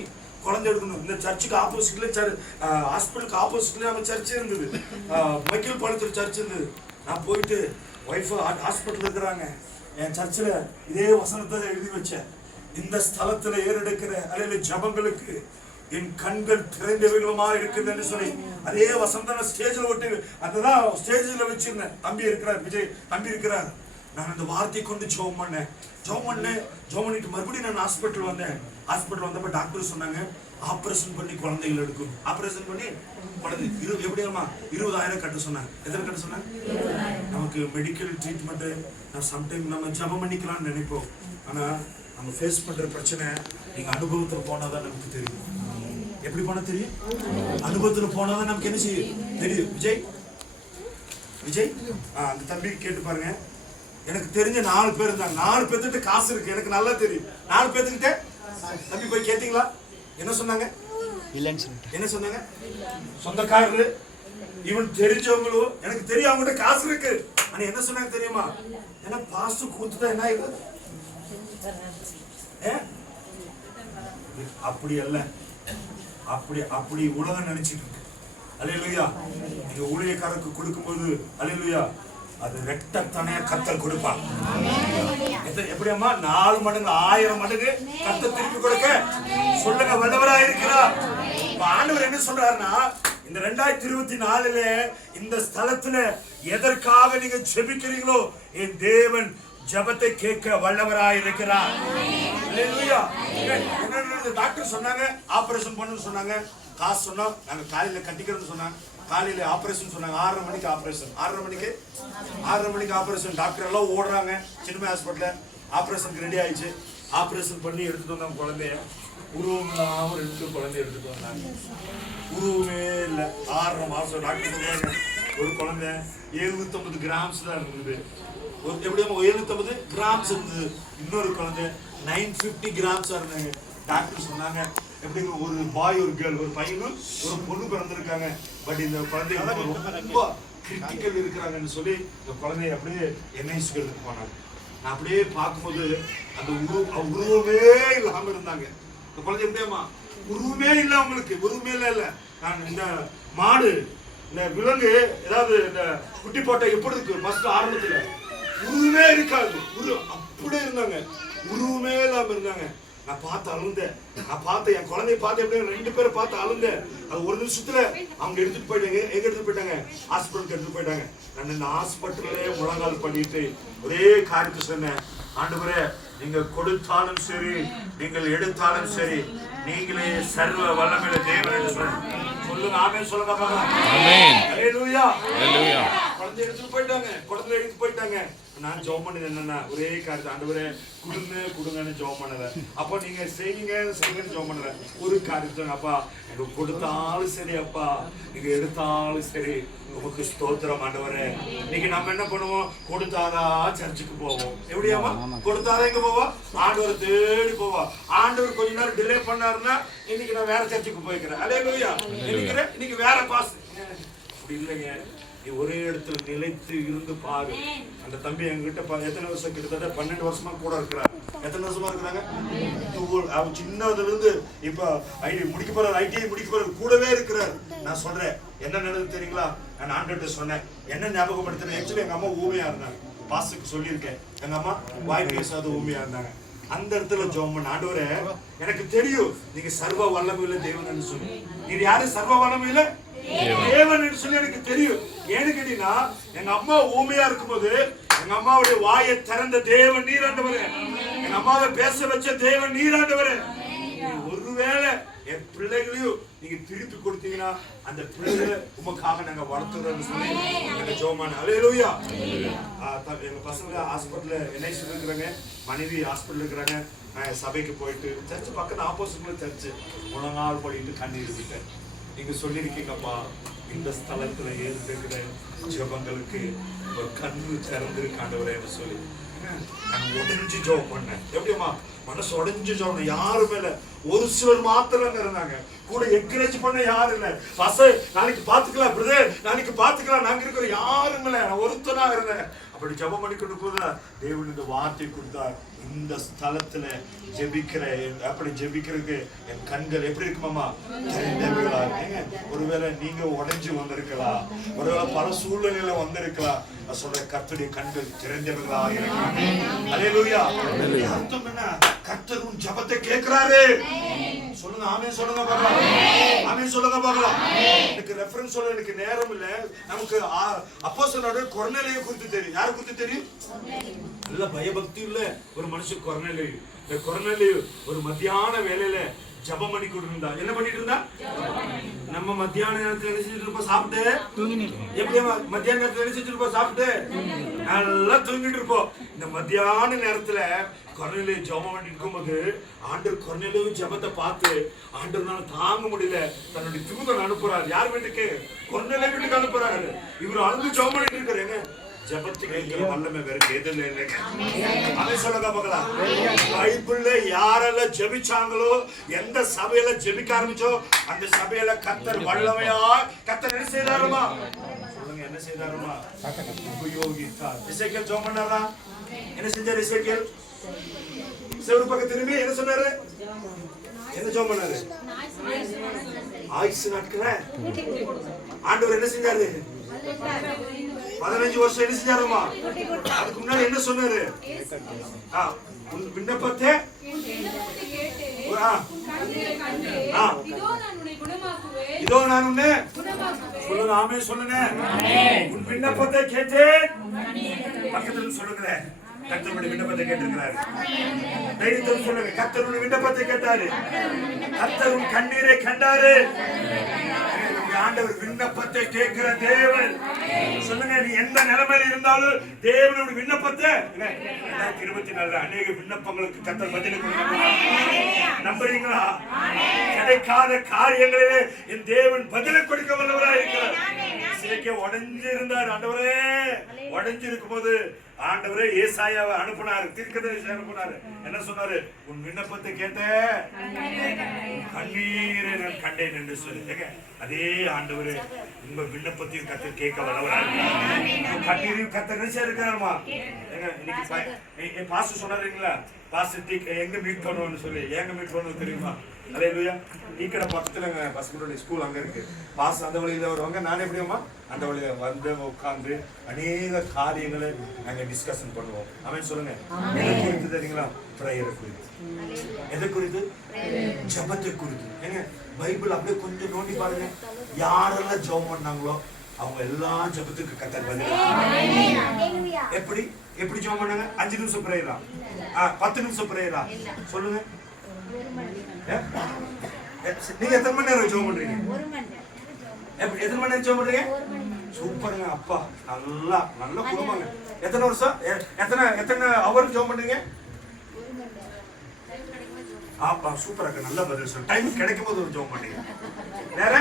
குழந்தை எடுக்கணும். இந்த சர்ச்சுக்கு ஆப்போசிட்ல ஹாஸ்பிட்டலுக்கு ஆப்போசிட்ல நம்ம சர்ச் இருந்தது, மைக்கேல் பாலத்தில் சர்ச் இருந்தது. நான் போயிட்டு ஒய்ஃப் ஹாஸ்பிட்டல் இருக்கிறாங்க. என் சர்ச்சில் இதே வசனத்தை எழுதி வச்சேன், இந்த ஸ்தலத்துல ஏறெடுக்கிற அல்லது ஜபங்களுக்கு என் கண்கள் திறந்தவைகளுமா இருக்குதுன்னு சொல்லி அதே வசந்த ஸ்டேஜ்ல விட்டு அதுதான் ஸ்டேஜ்ல வச்சிருந்தேன். தம்பி இருக்கிறார், விஜய் தம்பி இருக்கிறார். நான் அந்த வார்த்தையை கொண்டு ஜெபம் பண்ணிட்டு மறுபடியும் நான் ஹாஸ்பிட்டல் வந்தேன். ஹாஸ்பிட்டல் வந்தப்ப டாக்டர் சொன்னாங்க ஆபரேஷன் பண்ணி குழந்தைகள் எடுக்கும். ஆபரேஷன் பண்ணி குழந்தை எப்படிமா 20,000 கட்ட சொன்னாங்க. எத்தனை கட்ட சொன்னாங்க? நமக்கு மெடிக்கல் ட்ரீட்மெண்ட் நான் சம்டைம் நம்ம ஜெபம் பண்ணிக்கலாம்னு நினைப்போம். ஆனா நம்ம ஃபேஸ் பண்ற பிரச்சனை நீங்க அனுபவத்துல போனாதான் நமக்கு தெரியும். எப்படி போனா தெரியும்? அனுபவத்துல போனாதான் நமக்கு என்ன செய்யும் தெரியும். விஜய் அந்த தம்பி கேட்டு பாருங்க. எனக்கு தெரிஞ்ச 4 பேர் இருந்தாங்க. 4 பேர்கிட்ட காசு இருக்கு, எனக்கு நல்லா தெரியும். 4 பேர்த்துக்கிட்ட தம்பி போய் கேட்டீங்களா? என்ன சொன்னாங்க? என்ன சொன்னாங்க? சொந்தக்காரரு இவன் தெரிஞ்சவங்களும் எனக்கு தெரியும், அவங்ககிட்ட காசு இருக்கு. ஆனா என்ன சொன்னாங்க தெரியுமா? ஏன்னா பாஸ்டர் கூத்துதான் என்ன ஆயிடும். அப்படி அல்ல, அப்படி உலகம் நினைச்சிட்டு இருக்கு. அல்லேலூயா. நீங்க ஊழியக்காரருக்கு கொடுக்கும்போது அல்லேலூயா அது ரெட்டத்தனையா கர்த்தர் கொடுப்பார். எப்படியாமா 4 மடங்கு 1000 மடங்கு கர்த்தர் திருப்பி கொடுக்க சொல்லுங்க வல்லவரா இருக்கிறார். ஆண்டவர் என்ன சொல்றாருன்னா இந்த 2024 இந்த ஸ்தலத்துல எதற்காக நீங்க ஜெபிக்கிறீங்களோ என் தேவன் ஜெபத்தை கேட்க வல்லவராய் இருக்கிறார். அல்லேலூயா. டாக்டர் சொன்னாங்க ஆபரேஷன் பண்ணு சொன்னாங்க. காசு சொன்னோம், நாங்க காலையில கட்டிக்கிறோம்னு சொன்னாங்க. காலையில ஆபரேஷன் சொன்னாங்க. 6:30 மணிக்கு ஆபரேஷன். 6:30 மணிக்கு ஆபரேஷன். டாக்டர் எல்லாம் ஓடுறாங்க. சின்ன ஹாஸ்பிட்டல்ல ஆபரேஷனுக்கு ரெடி ஆயிடுச்சு. ஆபரேஷன் பண்ணி எடுத்துட்டு வந்தாங்க குழந்தைய. உருவம் இல்லாம 2 குழந்தை எடுத்துட்டு வந்தாங்க. உருவமே இல்லை. 6.5 மாசம். டாக்டர் சொல்றாங்க ஒரு குழந்தை 750 கிராம்ஸ் தான் இருந்தது. எப்படியும் 750 கிராம்ஸ் இருந்தது. இன்னொரு குழந்தை 950 கிராம்ஸ் இருந்தாங்க. டாக்டர் சொன்னாங்க எப்படிங்க ஒரு பாய் ஒரு கேர்ள், ஒரு பையனும் ஒரு பொண்ணு பிறந்திருக்காங்க. பட் இந்த குழந்தை ரொம்ப கிரிட்டிக்கல் இருக்கிறாங்கன்னு சொல்லி இந்த குழந்தைய அப்படியே என்ஐசிக்கு எடுத்துட்டு போனாங்க. நான் அப்படியே பார்க்கும்போது அந்த உருவமே இல்லாம இருந்தாங்க. இந்த குழந்தை எப்படியாமா உருவமே இல்லை, அவங்களுக்கு உருவமே இல்லை. நான் இந்த மாடு இந்த விலங்கு ஏதாவது இந்த குட்டி போட்ட எப்படி இருக்கு ஃபர்ஸ்ட் ஆரம்பத்துல உருவமே இருக்காது, அப்படியே இருந்தாங்க, உருவமே இல்லாம இருந்தாங்க. நான் பார்த்து அழுந்தேன். நான் பார்த்து என் குழந்தைய பார்த்து எப்படி 2 பேரை பார்த்து அழுந்தேன். அது ஒரு நிமிஷத்துல அவங்க எடுத்துட்டு போயிட்டாங்க. எங்க எடுத்துட்டு போயிட்டாங்க? ஹாஸ்பிட்டலுக்கு எடுத்துட்டு போயிட்டாங்க. நான் இந்த ஹாஸ்பிட்டல்லே முழங்கால் பண்ணிட்டு ஒரே காரியத்தை சொன்னேன், ஆண்டவரே நீங்க கொடுத்தாலும் சரி நீங்கள் எடுத்தாலும் சரி நீங்களே சர்வ வல்லமையுள்ள தேவன் என்று சொல்லுங்க. ஆமென் சொல்லுங்க பார்க்கலாம். ஆமென். ஹalleluya. ஹalleluya. குழந்தை எடுத்துட்டு போயிட்டாங்க. நான் ஜெபம் பண்ணது என்னன்னா ஒரே காரியத்தை, ஆண்டவரே கொடுங்கன்னு ஜெபம் பண்ணல. அப்போ நீங்க செய்யுங்கன்னு ஜெபம் பண்ணல. ஒரு காரியத்தை, அப்பா எனக்கு கொடுத்தாலும் சரி, அப்பா நீங்க எடுத்தாலும் சரி உமக்கு ஸ்தோத்திரம் ஆண்டவரே. இன்னைக்கு நம்ம என்ன பண்ணுவோம்? கொடுத்தாதான் சர்ச்சுக்கு போவோம். எப்படியாமா கொடுத்தாதான் எங்க போவோம்? ஆண்டவரை தேடி போவோம். ஆண்டவர் கொஞ்ச நேரம் டிலே பண்ணாருன்னா இன்னைக்கு நான் வேற சர்ச்சுக்கு போய்க்கிறேன். ஹல்லேலூயா. இன்னைக்கு வேற பாஸ். அப்படி இல்லைங்க, நீ ஒரே இடத்துல நிலைத்து இருந்து பாரு. அந்த தம்பி எங்ககிட்ட எத்தனை வருஷம், கிட்டத்தட்ட 12 வருஷமா கூட இருக்கிறார். எத்தனை வருஷமா இருக்கிறாங்க? அவன் சின்னதுல இருந்து இப்ப ஐடிஐ முடிக்க போறாரு, கூடவே இருக்கிறார். நான் சொல்றேன் என்ன நடந்தது தெரியுங்களா? நான் ஆண்டவர்கிட்ட சொன்னேன், என்ன ஞாபகப்படுத்தினேன். ஆக்சுவலி எங்க அம்மா ஊமையா இருந்தாங்க. பாஸ்டருக்கு சொல்லியிருக்கேன், எங்க அம்மா வாய் பேசாத ஊமையா இருந்தாங்க. அந்த இடத்துல ஜெபம் பண்ண, ஆண்டவரே எனக்கு தெரியும் நீங்க சர்வ வல்லமையுள்ள தேவன் சொல்லி. நீ யாரு? சர்வ வல்லமையுள்ள தேவன் சொல்லி எனக்கு தெரியும். ஏன்னு கேட்டீங்கன்னா எங்க அம்மா ஊமையா இருக்கும்போது எங்க அம்மாவுடைய வாயை திறந்த தேவன் நீர் ஆண்டவரே. எங்க அம்மாவை பேச வச்ச தேவன் நீர் ஆண்டவரே. ஒருவேளை என் பிள்ளைகளையும் நீங்க திருப்பி கொடுத்தீங்கன்னா அந்த பிள்ளைகளை உமக்காக நாங்க வளர்த்துறோம்னு சொல்லி எனக்கு ஜெபம். ஹல்லேலூயா. எங்க பசங்க ஹாஸ்பிட்டல்ல என்ஐசி இருக்கிறாங்க, மனைவி ஹாஸ்பிட்டல் இருக்கிறாங்க. நான் சபைக்கு போயிட்டு சர்ச்சு பக்கத்து ஆப்போசிட்ல சர்ச்சு முழங்கால் படிட்டு கண்ணீர் விட்டேன். நீங்க சொல்லிருக்கீங்கப்பா இந்த ஸ்தலத்துல ஏற்படுகிற ஜெபங்களுக்கு ஒரு கண்ணு திறந்திருக்காண்டவரேன்னு சொல்லி நான் உடஞ்சு ஜெபம் பண்ணேன். எப்படிமா மனசு உடஞ்சு ஜெபம். யாரு மேல ஒரு சிலர் மாத்திரம் இருந்தாங்க, கூட என்கரேஜ் பண்ண யாரும் இல்ல. நாளைக்கு பாத்துக்கலாம் பிரதர், நாளைக்கு பாத்துக்கலாம், நாங்க இருக்கிற யாரும் இல்ல. நான் ஒருத்தனா இருந்தேன். அப்படி ஜெபம் பண்ணி கொண்டு போதா தேவன் இந்த வார்த்தை கொடுத்தார். இந்த ஸ்தலத்துல அப்படி ஜெபிக்கிறதுக்கு என் கண்கள் எப்படி இருக்குமாமா? ஒருவேளை நீங்க உடைஞ்சு வந்திருக்கலாம், ஒருவேளை பல சூழ்நிலையில வந்திருக்கலாம். நான் சொல்றேன் கர்த்தருடைய கண்கள் திறந்தவர்களா இருக்காங்க. ஹல்லேலூயா. அர்த்தம் என்ன? கர்த்தர் உன் ஜெபத்தை கேட்கிறாரு. சொல்லுங்க ஆமென் சொல்லுங்க பார்க்கலாம். ஆமென் சொல்லுங்க பார்க்கலாம். எனக்கு ரெஃபரன்ஸ் சொல்ல எனக்கு நேரம் இல்ல. நமக்கு அப்போஸ்தலர் கொர்நேலியை குறித்து தெரியும். யாரை குறித்து தெரியும்? நல்ல பயபக்தி உள்ள ஒரு மனுஷன் கொர்நேலியு. இந்த கொர்நேலியு ஒரு மத்தியான வேலையில ஜெபம் பண்ணி கொண்டிருந்தா. என்ன பண்ணிட்டு இருந்தா? நம்ம மத்தியான நேரத்துல என்ன செஞ்சுட்டு இருப்போம்? சாப்பிட்டு எப்படி மத்தியான நேரத்துல என்ன செஞ்சுட்டு இருப்போம்? சாப்பிட்டு நல்லா தூங்கிட்டு இருப்போம். இந்த மத்தியான நேரத்துல கொர்நேலியு ஜெபம் பண்ணிட்டு இருக்கும்போது ஆண்டவர் கொர்நேலியு ஜெபத்தை பார்த்து ஆண்டவரால தாங்க முடியல, தன்னுடைய தூதனை அனுப்புறாரு. யார் வீட்டுக்கு? கொர்நேலியு வீட்டுக்கு அனுப்புறாரு. இவர் அழுது ஜெபம் பண்ணிட்டு இருக்காரு. ஜெபத்துக்கு வல்லமை வேற எதுல இல்லைங்க. அதை சொல்லுங்க பார்க்கலாம். பைபிள்ல யாரெல்லாம் ஜெபிச்சாங்களோ, எந்த சபையில ஜெபிக்க ஆரம்பிச்சோ அந்த சபையில கர்த்தர் வல்லமையா கர்த்தர் என்ன செய்தாருமா? சொல்லுங்க என்ன செய்தாருமா? உபயோகித்தார். எசேக்கியேல் ஜெபம் பண்ணாரா? என்ன செஞ்சாரு எசேக்கியேல்? செவரு பக்கம் திரும்பி என்ன சொன்னாரு? என்ன ஜெபம் பண்ணாரு? ஆயுசு நாட்கள ஆண்டவர் என்ன செஞ்சாரு? 15 வருஷம் என்ன செஞ்சாருமா? அதுக்கு முன்னாடி என்ன சொன்னாரு? உன் விண்ணப்பத்தை இதோ நான் உன்னை சொல்லுங்க ஆமென் சொல்லுங்க. உன் விண்ணப்பத்தை கேட்டேன். பக்கத்துல சொல்லுங்க கர்த்தருடைய விண்ணப்பத்தை கேட்டிருக்கிறாரு. தைரியத்தோடு சொல்லுங்க கர்த்தருடைய விண்ணப்பத்தை கேட்டாரு. கர்த்தர் உன் கண்ணீரை கண்டாரு. ஆண்டவர் விண்ணப்பத்தை கேட்கிற தேவன். சொல்லுங்க, நீ எந்த நிலைமையில இருந்தாலும் தேவனோட விண்ணப்பத்தை 2024 அநேக விண்ணப்பங்களுக்கு கர்த்தர் பதில் கொடுக்கிறார். நம்புறீங்களா? கிடைக்காத காரியங்களிலே என் தேவன் பதிலை கொடுக்க வல்லவராய் இருக்கிறார். இசைக்கே உடைஞ்சு இருந்தார். ஆண்டவரே உடைஞ்சு இருக்கும் போது ஆண்டவரே ஏசாயாவை அனுப்புனாரு, தீர்க்கதரிசி அனுப்புனாரு. என்ன சொன்னாரு? உன் விண்ணப்பத்தை கேட்ட கண்ணீரை நான் கண்டேன் என்று சொல்லுங்க. அதே ஆண்டவரே உங்க விண்ணப்பத்தையும் கர்த்தர் கேட்க வல்லவராய். கண்ணீரையும் கர்த்தர் நினைச்சா இருக்கிறாருமா. இன்னைக்கு பாஸ்டர் சொன்னாருங்களா, பாஸ்டர் எங்க மீட் பண்ணுவோம்னு சொல்லி. எங்க மீட் பண்ணுவோம் தெரியுமா? அல்லேலூயா. ஈக்கட பக்கத்துல பசங்களுடைய ஸ்கூல் அங்க இருக்கு. பாஸ் அந்த வழியில வருவாங்க, நான் எப்படியுமா அந்த வழியில வந்து உட்கார்ந்து அநேக காரியங்களை நாங்க டிஸ்கஷன் பண்ணுவோம். அவன் சொல்லுங்க, எதை குறித்து தெரியுங்களா? பிரேயரை குறித்து. எதை குறித்து? ஜெபத்தை குறித்து. ஏங்க பைபிள் அப்படியே கொஞ்சம் நோண்டி பாருங்க. யாரெல்லாம் ஜெபம் பண்ணாங்களோ அவங்க எல்லா ஜெபத்துக்கு கர்த்தர் பதில். எப்படி எப்படி ஜெபம் பண்ணாங்க? 5 நிமிஷம் பிரேயரா, 10 நிமிஷம் பிரேயரா? சொல்லுங்க. நீங்க எத்தனை மணி நேரம் ஜெபம் பண்றீங்க? எத்தனை மணி நேரம் ஜெபம் பண்றீங்க? சூப்பருங்க அப்பா, நல்லா நல்ல குடும்பங்க. எத்தனை வருஷம், எத்தனை அவர் ஜெபம் பண்றீங்க? அப்பா சூப்பரா இருக்கு, நல்ல பதில் சொல்லு. டைம் கிடைக்கும் போது ஒரு ஜெபம் பண்றீங்க. வேற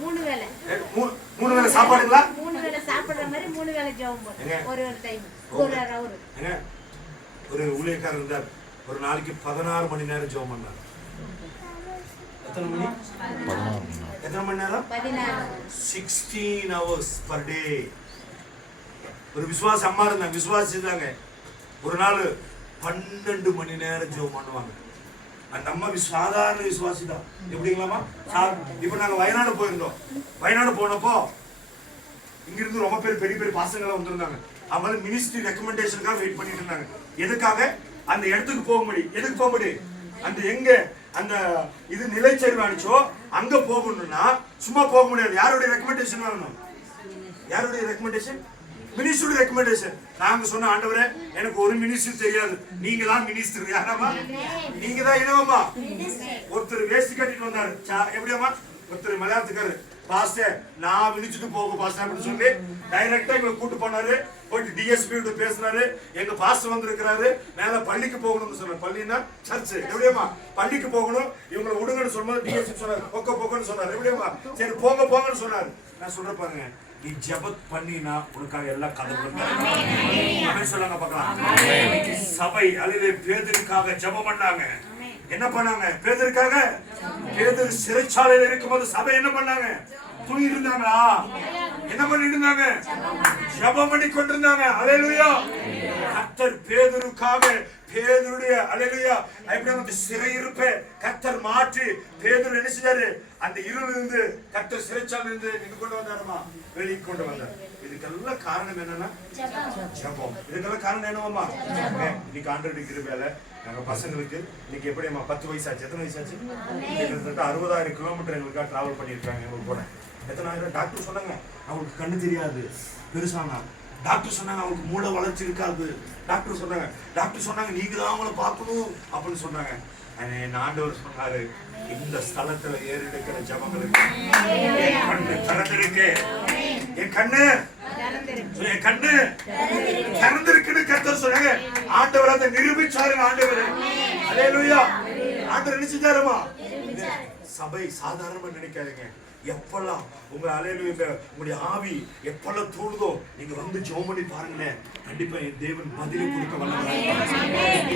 3 வேளை 3 வேளை சாப்பாடுங்களா? 3 வேளை சாப்பிடுற மாதிரி 3 வேளை ஜெபம் பண்ணுங்க. ஒரு டைம் ஒரு ஹவர். ஒரு ஊழியக்காரர் இருந்தார், ஒரு நாளைக்கு 16 மணி நேரம் ஜெபம் பண்ணார். எத்தனை மணி? 16. எத்தனை மணி நேரம்? 16. 16 hours per day. ஒரு விசுவாசி அம்மா இருந்தாங்க, விசுவாசி இருந்தாங்க. ஒரு நாள் 12 மணி நேரம் ஜெபம் பண்ணுவாங்க. அந்த அம்மா சாதாரண விசுவாசி தான். எப்படிங்களாமா? இப்ப நாங்க வயநாடு போயிருந்தோம். வயநாடு போனப்போ இங்கிருந்து ரொம்ப பேர் பெரிய பெரிய பாசங்களா வந்திருந்தாங்க. அவங்க மினிஸ்ட்ரி ரெக்கமெண்டேஷனுக்காக வெயிட் பண்ணிட்டு இருந்தாங்க. எதுக்காக? அந்த இடத்துக்கு போக முடியும். எதுக்கு போக முடியும்? அந்த எங்க அந்த இது நிலைச்சரிவு அடிச்சோ அங்க போகணும்னா சும்மா போக முடியாது. யாருடைய ரெக்கமெண்டேஷன் வேணும்? யாருடைய ரெக்கமெண்டேஷன்? மினிஸ்டருடைய ரெக்கமெண்டேஷன். நாங்க சொன்ன, ஆண்டவரே எனக்கு ஒரு மினிஸ்டர் தெரியாது, நீங்க தான் மினிஸ்டர். யாராமா? நீங்க தான். என்னவாமா? ஒருத்தர் வேஷ்டி கட்டிட்டு வந்தாரு. எப்படியாமா? ஒருத்தர் மலையாளத்துக்காரு, பாஸ்டர் நான் விழிச்சுட்டு போக பாஸ்டர் அப்படின்னு சொல்லி டைரக்டா எங்களை கூட்டு போனாரு. போயிட்டு டிஎஸ்பி கிட்ட பேசினாரு. எங்க பாஸ்டர் வந்திருக்கிறாரு, மேல பள்ளிக்கு போகணும்னு சொன்னார். பள்ளின்னா சர்ச். எப்படியாமா? பள்ளிக்கு போகணும், இவங்களை விடுங்கன்னு சொல்லும்போது டிஎஸ்பி சொன்னாரு, போக்கன்னு சொன்னாரு. எப்படியாமா? சரி போங்கன்னு சொன்னாரு. நான் சொல்ற பாருங்க, நீ ஜெபம் பண்ணினா உனக்காக எல்லா கதவும் சொல்லாங்க பார்க்கலாம். சபை அல்லது பேதருக்காக ஜெபம் பண்ணாங்க. என்ன பண்ணாங்க? பேதருக்காக. பேதர் சிறைச்சாலையில் இருக்கும்போது சபை என்ன பண்ணாங்க? தூங்கிட்டு இருந்தாங்களா? என்ன பண்ணிட்டு இருந்தாங்க? ஜெபம் பண்ணி கொண்டிருந்தாங்க. அல்லேலூயா. கர்த்தர் பேதுருக்காக, பேதுருடைய அல்லேலூயா எப்படி அந்த சிறையிருப்பை கர்த்தர் மாற்றி பேதுரு என்ன செஞ்சாரு? அந்த இருளில் இருந்து கர்த்தர் சிறைச்சாலையில் இருந்து நின்று கொண்டு வந்தாருமா, வெளியே கொண்டு வந்தார். இதுக்கெல்லாம் காரணம் என்னன்னா ஜெபம். இதுக்கெல்லாம் காரணம் என்னவாமா? இன்னைக்கு ஆண்டவருடைய கிருபையால நாங்க பசங்களுக்கு இன்னைக்கு எப்படிமா 10 வயசாச்சு. எத்தனை வயசாச்சு? கிட்டத்தட்ட 60,000 கிலோமீட்டர் எங்களுக்காக டிராவல் பண்ணியிருக்காங்க. எங்களுக்கு கூட எத்தனாயிரம். டாக்டர் சொன்னாங்க அவங்களுக்கு கண்ணு தெரியாது பெருசானா. டாக்டர் சொன்னாங்க அவங்களுக்கு மூளை வளர்ச்சி இருக்காது. டாக்டர் சொன்னாங்க நீங்க தான் அவங்கள பார்க்கணும் அப்படின்னு சொன்னாங்க. ஆண்டவர் சொன்னாரு, இந்த ஸ்தலத்துல ஏறெடுக்கிற ஜபங்களுக்கு என் கண்ணு திறந்திருக்கு. என் கண்ணு திறந்திருக்குன்னு கர்த்தர் சொன்னாங்க. ஆண்டவர் அதை நிரூபிச்சாருங்க. ஆண்டவர் அல்லேலூயா. ஆண்டவர் நினைச்சாருமா. சபை சாதாரணமா நினைக்காதீங்க. எப்பெல்லாம் உங்க அல்லேலூயா உங்களுடைய ஆவி எப்பெல்லாம் தோணுதோ நீங்க வந்து ஜெபம் பண்ணி பாருங்களேன். கண்டிப்பா என் தேவன் பதில் கொடுக்க வல்லவராய்.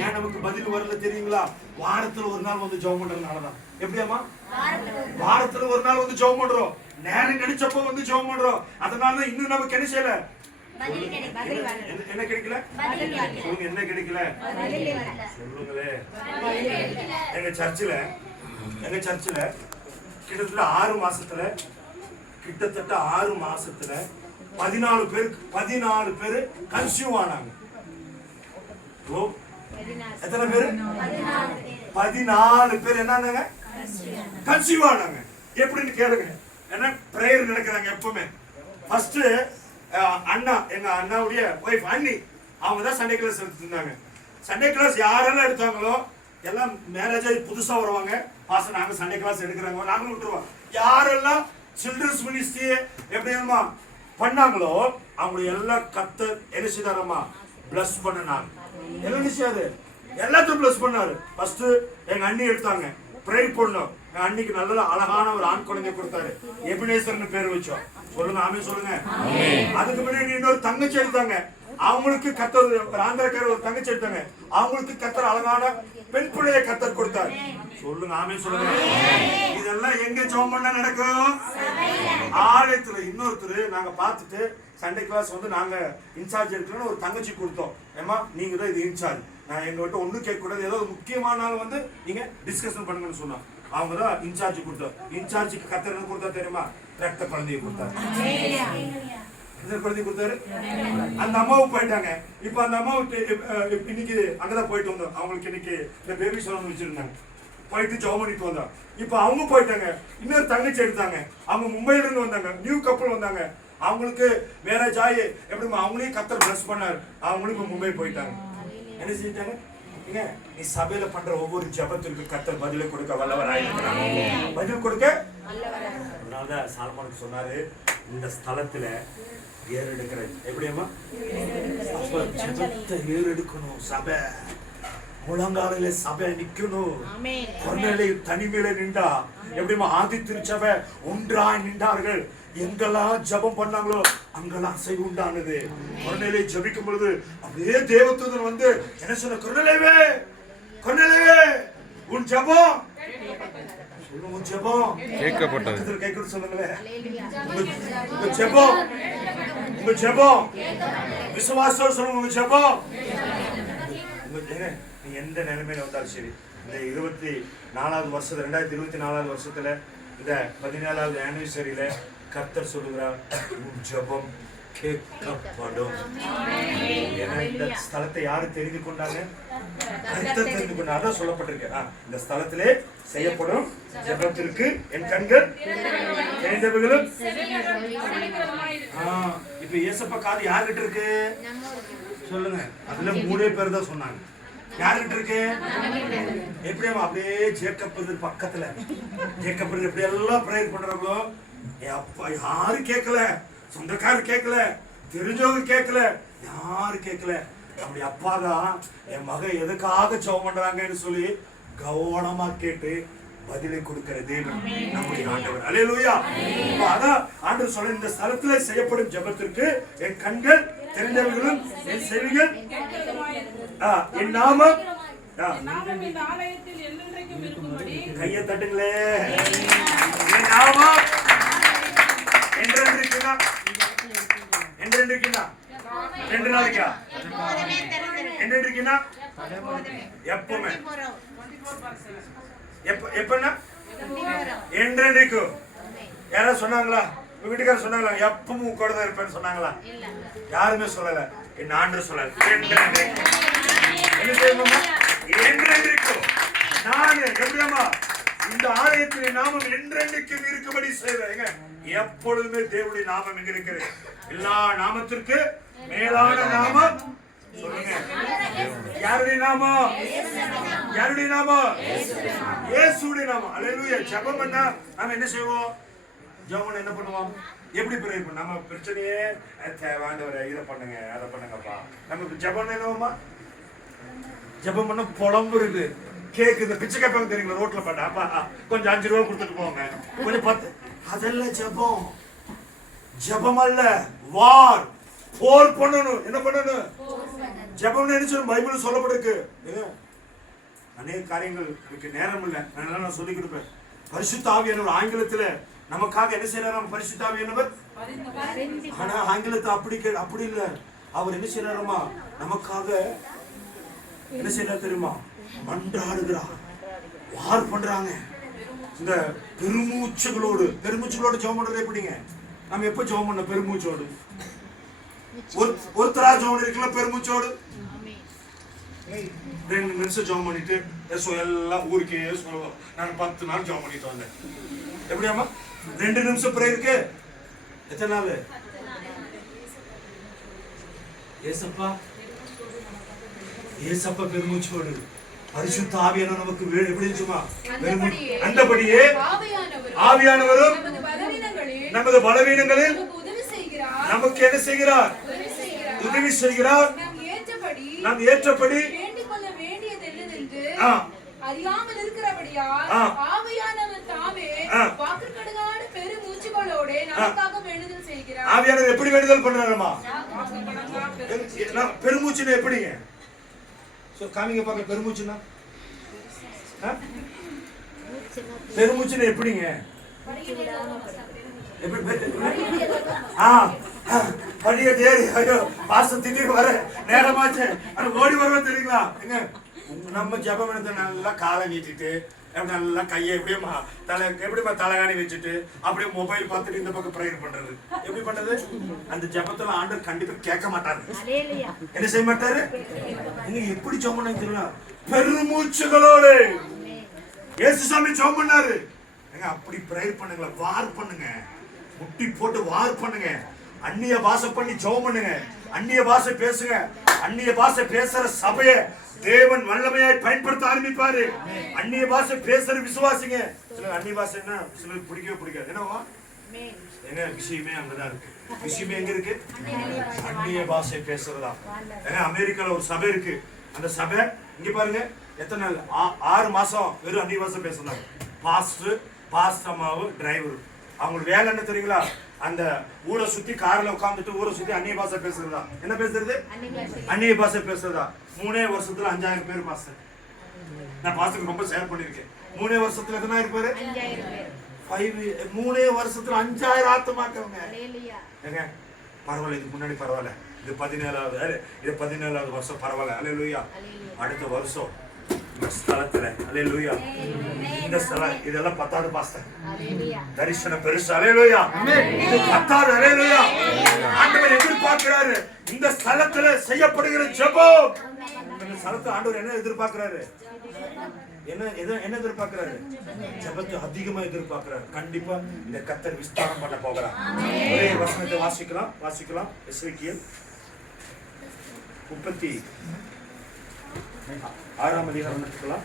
ஏன் நமக்கு பதில் வரல தெரியுங்களா? வாரத்துல ஒரு நாள் வந்து ஜெபம் பண்றதுனாலதான். எப்படியாமா? வாரத்துல ஒரு நாள் வந்து ஜெபம் பண்றோம். நேரம் கிடைச்சப்போ வந்து ஜெபம் பண்றோம். அதனால இன்னும் நமக்கு என்ன செய்யல? என்ன கிடைக்கல? என்ன கிடைக்கல? சொல்லுங்களே. எங்க சர்ச்சில் கிட்டத்தட்ட 6 மாசத்துல 14 பேர் கன்சியூவ் ஆனாங்க. எத்தனை பேரு? 14 பேர் என்ன கன்சியூவ் ஆனாங்க. எப்படின்னு கேளுங்க. என்ன பிரேயர் நடக்கிறாங்க எப்பவுமே. ஃபர்ஸ்ட் அண்ணா, எங்க அண்ணாவுடைய ஒய்ஃப் அண்ணி, அவங்க தான் சண்டே கிளாஸ் எடுத்துருந்தாங்க. சண்டே கிளாஸ் யாரெல்லாம் எடுத்தாங்களோ எல்லாம் மேரேஜ் ஆகி புதுசா வருவாங்க. பாச நாங்க சண்டே கிளாஸ் எடுக்கிறாங்க, நாங்களும் விட்டுருவோம். யாரெல்லாம் சில்ட்ரன்ஸ் மினிஸ்ட்ரி எப்படி பண்ணாங்களோ அவங்க எல்லாம் கர்த்தர் என்ன செய்தாரம்மா பிளஸ் பண்ணாங்க. என்ன செய்யாரு எல்லாத்தையும் பிளஸ் பண்ணாரு. ஃபர்ஸ்ட் எங்க அண்ணி எடுத்தாங்க, ப்ரே பண்ணோம். எங்க அண்ணிக்கு நல்ல அழகான ஒரு ஆண் குழந்தை கொடுத்தாரு, எபினேசர்னு பேர் வச்சோம். சொல்லுங்க ஆமென் சொல்லுங்க. அதுக்கு முன்னாடி இன்னொரு தங்கச்சி எடுத்தாங்க, அவங்களுக்கு கர்த்தர் ஒரு ஆந்திரக்கார ஒரு தங்கச்சி எடுத்தாங்க, அவங்களுக்கு கர்த்தர் அழகான பெண் பிள்ளையை கர்த்தர் கொடுத்தாரு. சொல்லுங்க ஆமென் சொல்லுங்க. இதெல்லாம் எங்க ஜெபம் பண்ணா நடக்கும்? ஆலயத்துல. இன்னொருத்தர் நாங்க பார்த்துட்டு சண்டே கிளாஸ் வந்து நாங்க இன்சார்ஜ் எடுக்கணும்னு ஒரு தங்கச்சி கொடுத்தோம். ஏமா நீங்க தான் இது இன்சார்ஜ், நான் எங்ககிட்ட ஒன்றும் கேட்க கூடாது, ஏதோ முக்கியமான நாள் வந்து நீங்க டிஸ்கஷன் பண்ணுங்கன்னு சொன்னோம். அவங்க தான் இன்சார்ஜ் கொடுத்தோம். இன்சார்ஜுக்கு கர்த்தர் என்ன கொடுத்தா தெரியுமா? ரத்த குழந்தைய கொடுத்தாரு. குழந்தை கொடுத்தாரு. அந்த அம்மாவும் போயிட்டாங்க. இப்ப அந்த அம்மாவுக்கு இன்னைக்கு அங்கதான் போயிட்டு வந்தோம். அவங்களுக்கு இன்னைக்கு இந்த பேபி சலூன் வச்சிருந்தாங்க, போயிட்டு ஜாப் பண்ணிட்டு வந்தோம். இப்ப அவங்க போயிட்டாங்க. இன்னொரு தங்கச்சி எடுத்தாங்க, அவங்க மும்பைல இருந்து வந்தாங்க, நியூ கப்பல் வந்தாங்க. அவங்களுக்கு மேரேஜ் ஆகி எப்படிமா அவங்களையும் கர்த்தர் பிளஸ் பண்ணாரு. அவங்களும் இப்ப மும்பை போயிட்டாங்க. என்ன செஞ்சாங்க? நீ சபையில பண்ற ஒவ்வொரு ஜபத்திற்கு கர்த்தர் பதிலை கொடுக்க வல்லவராயிருக்கிறாங்க. பதில் கொடுக்க அதனாலதான் சாலமோனுக்கு சொன்னாரு, இந்த ஸ்தலத்துல ஏறெடுக்கிற எப்படியம்மா ஜபத்தை ஏறெடுக்கணும். சபை முழங்காலில சபை நிக்கணும். கொர்நேலியு தனிமையில நின்றா எப்படிமா ஆதி திருச்சபை ஒன்றாய் நின்றார்கள். எங்கெல்லாம் ஜபம் பண்ணாங்களோ அங்கெல்லாம் அசைவு உண்டானது. கொர்நேலியு ஜபிக்கும் பொழுது அப்படியே தேவதூதன் வந்து என்ன சொன்ன? கொர்நேலியுவே, கொர்நேலியுவே, உன் ஜபம் உன் ஜபம் கேட்கப்பட்டது. கேட்கணும் சொல்லுங்களேன். உங்க ஜபம், உங்க ஜபம் விசுவாசம் சொல்லுங்க. உங்க ஜபம் நீ எந்த நிலைமையில வந்தாலும் சரி, இந்த 24வது வருஷத்துல 2024வது வருஷத்துல இந்த 17வது ஆனிவர்சரியில கர்த்தர் சொல்லுகிறார், உன் ஜபம் கேட்கப்படும். ஏன்னா இந்த ஸ்தலத்தை யாரு தெரிந்து கொண்டாங்க? கர்த்தர் தெரிந்து கொண்டார். அதான் சொல்லப்பட்டிருக்கு, இந்த ஸ்தலத்திலே செய்யப்படும் ஜபத்திற்கு என் கண்கள் தெரிந்தவர்களும். இப்ப இயேசப்பா காது யார்கிட்ட இருக்கு சொல்லுங்க? அதுல 3 பேர் தான் சொன்னாங்க. யார்கிட்ட இருக்கு? எப்படி அப்படியே ஜேக்கப் பக்கத்துல, ஜேக்கப் எப்படி எல்லாம் பிரேயர் பண்றாங்களோ, அப்பா யாரு கேட்கல, சொந்தக்காரர் கேட்கல, தெரிஞ்சவங்க கேட்கல, யாரு கேட்கல. அப்படி அப்பாதான் என் மகன் எதுக்காக ஜெபம் பண்றாங்கன்னு சொல்லி கவனமா கேட்டு பதிலை கொடுக்கிற தேவன் நம்முடைய ஆண்டவர். அல்லேலூயா. அதான் ஆண்டவர் சொல்ற, இந்த ஸ்தலத்துல செய்யப்படும் ஜெபத்திற்கு என் கண்கள் தெரிந்தவர்களும் என் செவிகள் என் நாமம் கையை தட்டுங்களே. என் நாமம் என்றென்றிருக்குதா? என்றென்றிருக்குதா? 2 நாளைக்கா? என்றென்றிருக்குதா? எப்பவுமே எப்பன்னா என்றென்றிருக்கும். யாராவது சொன்னாங்களா? வீட்டுக்காரர் சொன்னாங்களா எப்பவும் கூட தான் இருப்பேன்னு சொன்னாங்களா? யாருமே சொல்லல. என் ஆண்டவர் சொல்லல. என்ன செய்யணுமா? என்றென்றிருக்கும். நான் எப்படியாமா இந்த ஆலயத்தின் நாமம் என்றென்றைக்கும் இருக்கும்படி செய்வேங்க. எப்பொழுதுமே தேவனுடைய நாமம் எங்க இருக்கிறது? எல்லா நாமத்திற்கு மேலான நாமம் சொல்லுங்க. யாருடைய நாமம்? யாருடைய நாமம்? இயேசுடைய நாமம். அல்லேலூயா. ஜெபம் பண்ணா நாம என்ன செய்வோம்? ஜெபம் என்ன பண்ணுவோம்? எப்படி ப்ரே பண்ண? நம்ம பிரச்சனையே தேவாண்டவரை இதை பண்ணுங்க அதை பண்ணுங்கப்பா. நம்ம ஜெபம் என்னவோமா? ஜெபம் பண்ண புலம்புறது கேக்குது. பிச்சை கேட்பாங்க தெரியுங்களா? ரோட்ல பண்ண அப்பா கொஞ்சம் 5 ரூபா கொடுத்துட்டு போங்க, கொஞ்சம் 10. அதெல்லாம் ஜெபம். ஜெபம் அல்ல, வார் போர் பண்ணணும். என்ன பண்ணணும்? ஜெபம் நினைச்சு பைபிள் சொல்லப்பட்டிருக்கு. அநேக காரியங்கள் எனக்கு நேரம் இல்லை, நான் சொல்லி கொடுப்பேன். பரிசுத்த ஆவியானவர் ஆங்கிலத்துல நமக்காக என்ன செய்யறாரு? பரிசுத்த ஆவியானவர். ஆனா ஆங்கிலத்தை அப்படி இல்ல. அவர் என்ன செய்யறாருமா? நமக்காக என்ன செய்யறாரு தெரியுமா? மன்றாடுகிறார். வார் பண்றாங்க. இந்த பெருமூச்சுகளோடு ஜெபம் பண்றது எப்படிங்க? நம்ம எப்ப ஜெபம் பண்ண? பெருமூச்சோடு. ஒருத்தரா ஜெபம் இருக்கலாம் பெருமூச்சோடு. 2 நிமிஷம் ஜெபம் பண்ணிட்டு எல்லாம் ஊருக்கே சொல்லுவோம். நான் 10 நாள் ஜெபம் பண்ணிட்டு வந்தேன். எப்படியாமா? 2 நிமிஷம் பிரேயருக்கு எத்தனை நாள்? ஏசப்பா ஏசப்பா பெருமூச்சோடு. பரிசுத்த ஆவியானவர் நமக்கு எப்படி இருந்துச்சுமா? அந்தபடியே ஆவியானவரும் நமது பலவீனங்களில் நமக்கு உதவி செய்கிறார். நமக்கு என்ன செய்கிறார்? உதவி செய்கிறார். நாம் ஏற்றபடி வேண்டிக் கொள்ள வேண்டியது என்னதென்று ஆ, அறியாமல் இருக்கிறபடியால் ஆ. ஆவியானவர் தாமே ஆ. வாக்குக்கடங்கான பெருமூச்சுகளோட நமக்காக வேண்டுதல் செய்கிறார். ஆவியானவர் எப்படி வேண்டுதல் பண்றாருமா? வாக்குக்கடங்கா பெருமூச்சுன்னு எப்படிங்க? காமிங்க பாக்க. பெருமூச்சுன்னா பெருமூச்சுன்னு எப்படிங்க? படிய தேடி ஐயோ பாசம் திடீர் வர நேரமாச்சு ஓடி வருவோம் தெரியுங்களா? எங்க நம்ம ஜபமனத்தை நல்லா காலை நீட்டிட்டு நல்லா கையை எப்படியுமா தலை எப்படிமா தலைகாணி வச்சுட்டு அப்படியே மொபைல் பார்த்துட்டு இந்த பக்கம் ப்ரேயர் பண்றது எப்படி பண்றது? அந்த ஜபத்துல ஆண்டவர் கண்டிப்பா கேட்க மாட்டாரு. என்ன செய்ய மாட்டாரு? நீங்க எப்படி ஜெபம் பண்ணீங்க தெரியுமா? பெருமூச்சுகளோடு இயேசுசாமி ஜெபம் பண்ணாரு. அப்படி ப்ரேயர் பண்ணுங்க, வார் பண்ணுங்க, முட்டி போட்டு வார் பண்ணுங்க, அந்நிய பாஷை பண்ணி ஜெபம் பண்ணுங்க, அந்நிய பாஷை பேசுங்க. அந்நிய பாஷை பேசுற சபையை தேவன் வல்லமையாய் பயன்படுத்த ஆரம்பிப்பாரு. அந்நிய பாஷை பேசுற விசுவாசிங்க. சில அந்நிய பாஷை என்ன சிலருக்கு பிடிக்கவே பிடிக்காது. என்னவா எங்க விஷயமே அங்கதான் இருக்கு. விஷயமே எங்க இருக்கு? அந்நிய பாஷை பேசுறதா. ஏன்னா அமெரிக்கால ஒரு சபை இருக்கு. அந்த சபை இங்க பாருங்க எத்தனை நாள் 6 மாசம் வெறும் அந்நிய பாஷை பேசுறாங்க. பாஸ்டர், பாஸ்டமாவு, டிரைவர், அவங்களுக்கு வேலை என்ன தெரியுங்களா? அந்த ஊரை சுத்தி கார்ல உட்காந்துட்டு ஊரை சுத்தி அந்நிய பாஷை பேசுறதா. என்ன பேசுறது? அந்நிய பாஷை பேசுறதா. 3 வருஷத்துல 5000 பேர் பாஸ்டர். நான் பாஸ்டருக்கு ரொம்ப ஷேர் பண்ணிருக்கேன். 3 வருஷத்துல எத்தனை இருப்பாரு? 3 வருஷத்துல 5000 ஆத்துமாக்கவங்க. ஏங்க பரவாயில்ல, இதுக்கு முன்னாடி பரவாயில்ல, இது 17வது வருஷம் பரவாயில்ல. அல்லேலூயா. அடுத்த வருஷம் இந்த ஸ்தலத்துல அல்லேலூயா, இந்த ஸ்தலம் இதெல்லாம் 10வது பாஸ்டர் தரிசனம் பெருசு. அல்லேலூயா. இது 10வது. அல்லேலூயா. ஆண்டவர் எதிர்பார்க்கிறாரு இந்த ஸ்தலத்துல செய்யப்படுகிற ஜெபம். இந்த ஸ்தலத்தை ஆண்டவர் என்ன எதிர்பார்க்கிறாரு? என்ன எதிர்பார்க்கிறாரு? ஜெபத்தை அதிகமா எதிர்பார்க்கிறாரு. கண்டிப்பா இந்த கர்த்தர் விஸ்தாரம் பண்ண போகிறார். ஒரே வசனத்தை வாசிக்கலாம். எசேக்கியேல் 36ஆம் அதிகாரம் எடுத்துக்கலாம்.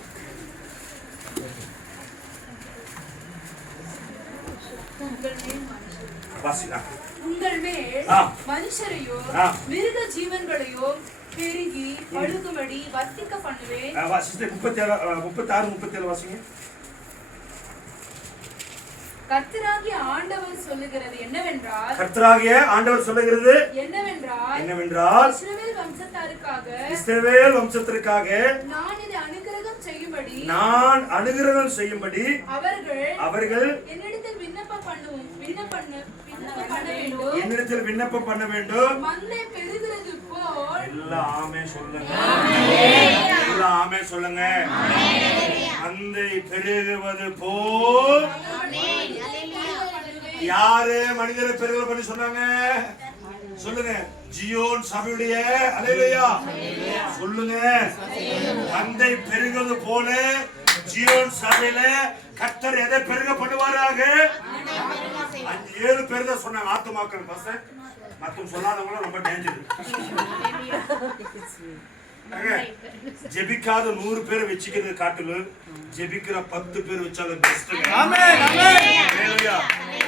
உங்கள் மேல் மனுஷரையோ மிருக ஜீவன்களையோ பெருகி பழுகும்படி வர்த்திக்க பண்ணுவேன். 36-37 வாசிங்க. கர்த்தராகிய ஆண்டவர் சொல்லுகிறது என்னவென்றால் இஸ்ரவேல் வம்சத்தாருக்காக நான் இதை அனுக்கிரகம் செய்யும்படி அவர்கள் என்னிடத்தில் விண்ணப்பம் பண்ண வேண்டும். மந்தை பெருகிறது போல் எல்லாம் ஆமென் சொல்லுங்க. மந்தை பெருகுவது போல் யாரு மனிதரை பெருக பண்ணி சொன்னாங்க? சொல்லுங்க. ஜியோன் சபையுடைய அல்லேலூயா சொல்லுங்க. மந்தை பெருகுவது போல ஜியோன் சபையில கர்த்தர் எதை பெருக பண்ணுவாராக? 7 பேர் தான் சொன்னாங்க ஆத்துமாக்கள். பாஸ்டர் மத்தவங்க சொல்லாதவங்க ரொம்ப டேஞ்சர். ஜெபிக்காத 100 பேரை வச்சுக்கிறது காட்டுல ஜெபிக்கிற 10 பேர் வச்சாலும் பெஸ்ட். ஆமென் ஆமென். ஹalleluya.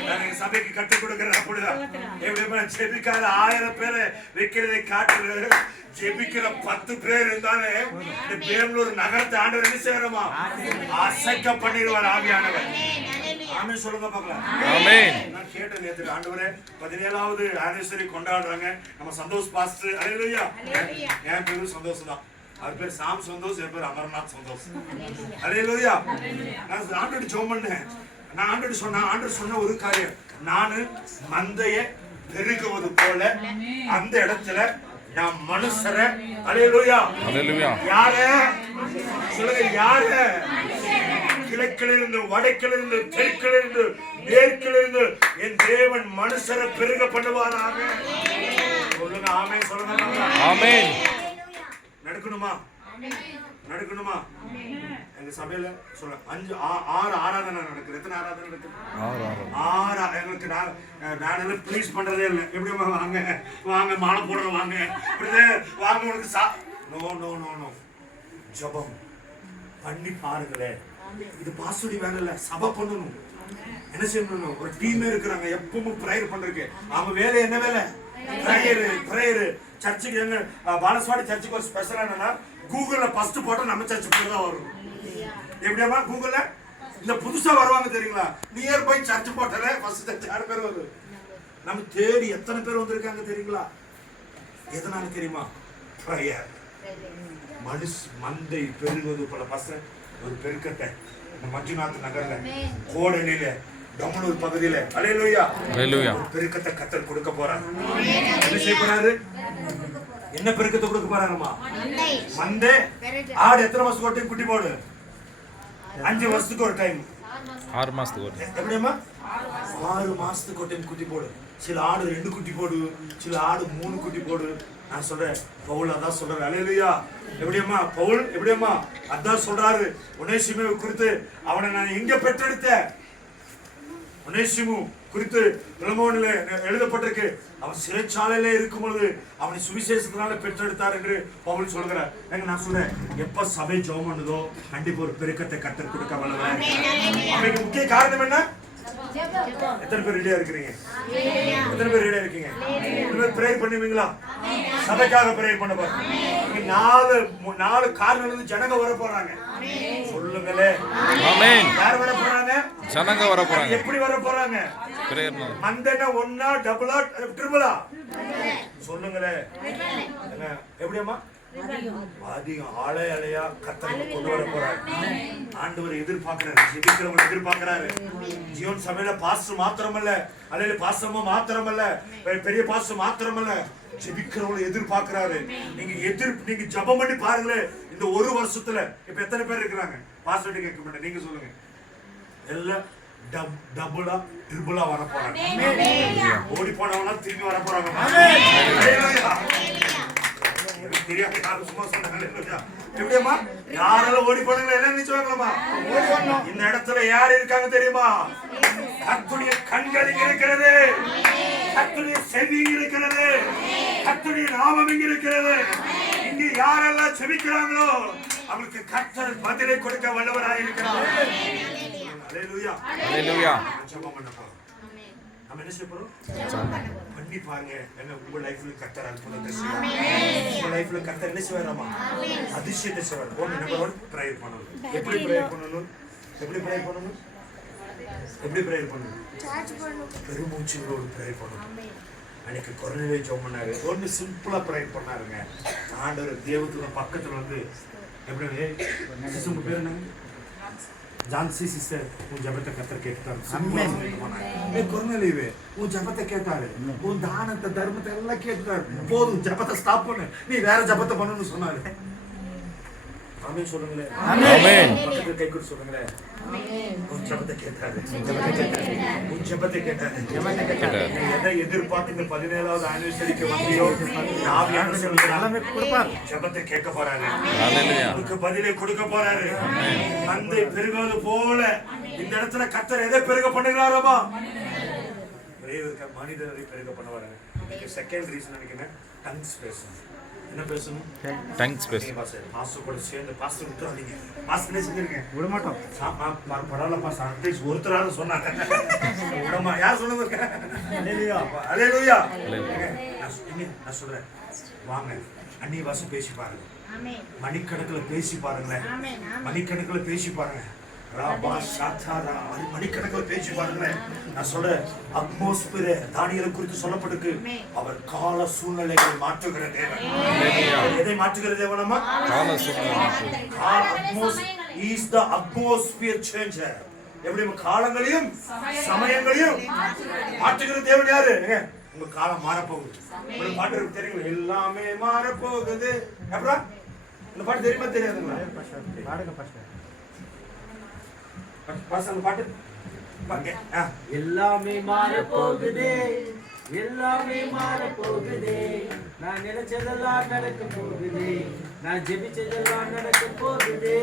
நான் சபைக்கு கற்றுக் கொடுக்கிறேன் அப்படிதான். எப்படிமா ஜெபிக்காத 1000 பேரை வைக்கிறதை காட்டுல ஜெபிக்கிற 10 பேர் இருந்தாலே இந்த பெங்களூர் நகரத்தை ஆண்டவர் என்ன செய்யறமா? அசைக்க பண்ணிடுவார் ஆவியானவர். ஆமென் சொல்லுங்க பார்க்கலாம். ஆமென். நான் கேட்டேன் நேத்து ஆண்டவரே 17வது ஆனிவர்சரி கொண்டாடுறாங்க நம்ம சந்தோஷ் பாஸ்டர். ஹalleluya. என் பேரு சந்தோஷ் தான். அவர் பேர் சாம் சந்தோஷ், என் பேர் அமர்நாத் சந்தோஷ். ஹalleluya. நான் ஆண்டவரை ஜெபம் பண்ணேன். நான் ஆண்டவர் சொன்ன ஒரு காரியம், நான் மந்தையை பெருகுவது போல அந்த இடத்துல நான் மனுஷரை ஹalleluya யாரு சொல்லுங்க, யாரு கிழக்கிலிருந்து வடக்கிலிருந்து தெற்கிலிருந்து மேற்கிலிருந்து என் தேவன் மனுஷரை பெருக பண்ணுவாராக. சொல்லுங்க ஆமென். சொல்லுங்க ஆமென். நடக்கணுமா? எங்க சபையில சொல்ல 6 ஆராதனை நடக்குது. எத்தனை ஆராதனை நடக்குது? 6. எங்களுக்கு நான் ப்ளீஸ் பண்றதே இல்லை. எப்படி வாங்க மாலை போடுற வாங்க உனக்கு நோ ஜபம் பண்ணி பாருங்களேன். இது பாசுடி வேலை இல்ல, சபை பண்ணணும். என்ன செய்யணும்? ஒரு டீமே இருக்கிறாங்க எப்பவும் ப்ரேயர் பண்றதுக்கு. அவங்க வேலை என்ன வேலை? ப்ரேயர். சர்ச்சுக்கு எங்க பாலஸ்வாடி சர்ச்சுக்கு ஒரு ஸ்பெஷல் என்னன்னா, கூகுள்ல ஃபர்ஸ்ட் போட்டா நம்ம சர்ச்சுக்கு பேர் தான் வரும். எப்படியாமா கூகுள்ல இந்த புதுசா வருவாங்க தெரியுங்களா? நியர் பை சர்ச் போட்டாலே ஃபர்ஸ்ட் சர்ச் யார் பேர் வருது? நம்ம தேடி எத்தனை பேர் வந்திருக்காங்க தெரியுங்களா? எதனால தெரியுமா? ப்ரேயர். மந்தை பெருகுவது போல பசங்க ஒரு பெருக்கத்தை இந்த மஞ்சுநாத் நகர்ல, கோடலில, டமனூர் பகுதியில அல்லேலூயா பெருக்கத்தை கர்த்தர் கொடுக்க போறாரு. என்ன செய்ய போறாரு? என்ன பெருக்கத்தை கொடுக்க போறாருமா? மந்தை. ஆடு எத்தனை மாசத்துக்கு ஒரு டைம் குட்டி போடு? 5 வருஷத்துக்கு ஒரு டைம். 6 மாசத்துக்கு ஒரு டைம். எப்படிமா? 6 மாசத்துக்கு ஒரு டைம் குட்டி போடு. சில ஆடு 2 குட்டி போடு, சில ஆடு 3 குட்டி போடு. நான் சொல்றேன், பவுல் அதான் சொல்றாரு. அல்லேலூயா. எப்படியம்மா பவுல் எப்படியம்மா அதான் சொல்றாரு. ஒனேசிமுவை குறித்து, அவனை நான் எங்க பெற்றெடுத்தேன்? ஒனேசிமு குறித்து பிலமோனிலே எழுதப்பட்டிருக்கு. அவன் சிறைச்சாலையில இருக்கும் பொழுது அவனை சுவிசேஷத்தினால பெற்றெடுத்தார் என்று பவுல் சொல்கிறார். நான் சொல்றேன், எப்ப சபை ஜெபம் பண்ணுதோ கண்டிப்பா ஒரு பெருக்கத்தை கர்த்தர் கொடுக்க வல்லவராக இருக்கிறார். அவனுக்கு முக்கிய காரணம் என்ன? எத்தனை பேர் ரெடியா இருக்கிறீங்க? எத்தனை பேர் ரெடியா இருக்கீங்க? பிரேயர் பண்ணுவீங்களா? சபைக்காக பிரேயர் பண்ண போறீங்க. 4 காரணம் ஜனங்க வர போறாங்க. சொல்லுங்களே. ஆமென். யார் வர போறாங்க? ஜனங்க வர போறாங்க. எப்படி வர போறாங்க? பிரேயர்னா மந்தேனா ஒண்ணா, டபுளா, ட்ரிபிளா? சொல்லுங்களே. எப்படியம்மா? அதிகம் ஆளே அலையா கர்த்தர் கொண்டு வர போறாரு. ஆண்டவர் எதிர்பார்க்கிறாரு, ஜெபிக்கிறவங்க எதிர்பார்க்கிறாரு. ஜீவன் சபையில பாஸ்டர் மாத்திரமல்ல, அல்லது பாஸ்டர்மா மாத்திரமல்ல, பெரிய பாஸ்டர் மாத்திரமல்ல, ஜெபிக்கிறவங்களை எதிர்பார்க்கிறாரு. நீங்க ஜெபம் பண்ணி பாருங்களேன். இந்த 1 வருஷத்துல இப்ப எத்தனை பேர் இருக்கிறாங்க? பாஸ்டர் கேட்க மாட்டேன், நீங்க சொல்லுங்க. எல்லாம் டபுளா ட்ரிபிளா வர போறாங்க. ஓடி போனவங்க திரும்பி வர போறாங்க. யாரெல்லாம் ஓடி போனீங்களா? என்ன நினைச்சுவாங்களா? இந்த இடத்துல யார் இருக்காங்க தெரியுமா? கர்த்தருடைய கண்கள் இங்க இருக்கிறது, கர்த்தருடைய செவி இருக்கிறது, கர்த்தருடைய நாமம் இங்க இருக்கிறது. இங்க யாரெல்லாம் செபிக்கிறாங்களோ அவங்களுக்கு கர்த்தர் பதிலை கொடுக்க வல்லவராக இருக்கிறார். அல்லேலூயா. அல்லேலூயா. ஜெபம் பண்ண போறோம். நம்ம என்ன செய்ய போறோம்? பண்ணி பாருங்க. என்ன உங்க லைஃப்ல கர்த்தர் அற்புதத்தை செய்வார். உங்க லைஃப்ல கர்த்தர் என்ன செய்வாராமா? அதிசயத்தை செய்வார். நம்பர் 1 பிரேயர் பண்ணணும். எப்படி பிரேயர் பண்ணணும்? எப்படி பிரேயர் பண்ணணும்? எப்படி பிரேயர் பண்ணணும்? பெருமூச்சோடு பிரேயர் பண்ணணும். அன்னைக்கு கொரோனாவே ஜெபம் பண்ணாரு. ஒன்னு சிம்பிளா பிரேயர் பண்ணாருங்க. ஆண்டவர் தேவத்துக்கு பக்கத்துல வந்து எப்படி உங்க பேர் என்ன? ஜான்சி சிஸ்டர், உன் ஜபத்தை கர்த்தர் கேட்டாரு. கொரோனாவே உன் ஜபத்தை கேட்டாரு. உன் தானத்தை தர்மத்தை எல்லாம் கேட்டாரு. போதும், ஜபத்தை ஸ்டாப் பண்ணு, நீ வேற ஜபத்தை பண்ணணும்னு சொன்னாரு. ஆமென் சொல்லுங்களேன். ஆமென். பக்கத்துல கை கொடுத்து சொல்லுங்களேன். உன் ஜபத்தை கேட்டாரு. உன் ஜபத்தை கேட்டாரு. நீ எதை எதிர்பார்த்து இந்த 17வது ஆனிவர்சரிக்கு வந்தியோ, ஆவியானவர் சொல்லுகிறார், ஜபத்தை கேட்க போறாரு. அல்லேலூயா. உனக்கு பதிலை கொடுக்க போறாரு. மந்தை பெருகுவது போல இந்த இடத்துல கர்த்தர் எதை பெருக பண்ணுகிறாரோமா? மனிதரை பெருக பண்ண வராங்க. செகண்ட் ரீசன் நினைக்கிறேன், டங்ஸ் பேசணும். என்ன பேசணும்? டங்ஸ் பேசணும். பாஸ்டர் கூட சேர்ந்து பாஸ்டர் விட்டுறாதீங்க. பாஸ்டர் என்ன செஞ்சிருக்கேன்? விட மாட்டோம். பரவாயில்ல பாஸ்டர், அட்லீஸ்ட் ஒருத்தராவது சொன்னாங்க. விடமா? யார் சொன்னது? அல்லேலூயா. நான் சொல்றேன், வாங்க அந்நிய பாஷை பேசி பாருங்க. மணிக்கணக்கில் பேசி பாருங்களேன். மணிக்கணக்கில் பேசி பாருங்க. மணிக்கணக்கில் பேசி பாருங்களேன். நான் சொல்ற அட்மாஸ்பியர் தானியேலை குறித்து சொல்லப்பட்டிருக்கு. அவர் கால சூழ்நிலைகளை மாற்றுகிற தேவன். எதை மாற்றுகிற தேவனமா? கால சூழ்நிலை. He is the atmosphere changer. எப்படி காலங்களையும் சமயங்களையும் மாற்றுகிற தேவன் யாரு? உங்க காலம் மாறப்போகுது. ஒரு பாட்டு இருக்கு தெரியுங்களா? எல்லாமே மாறப்போகுது. அப்புறம் இந்த பாட்டு தெரியுமா தெரியாதுங்களா? பாடுங்க பாஸ்டர். பாஸ்டர் பாட்டு எல்லாமே மாற போகுதே, எல்லாமே மாற போகுதே, நான் நினைச்சதெல்லாம் நடக்க போகுதே, நான் ஜெபிச்சதெல்லாம் நடக்க போகுதே.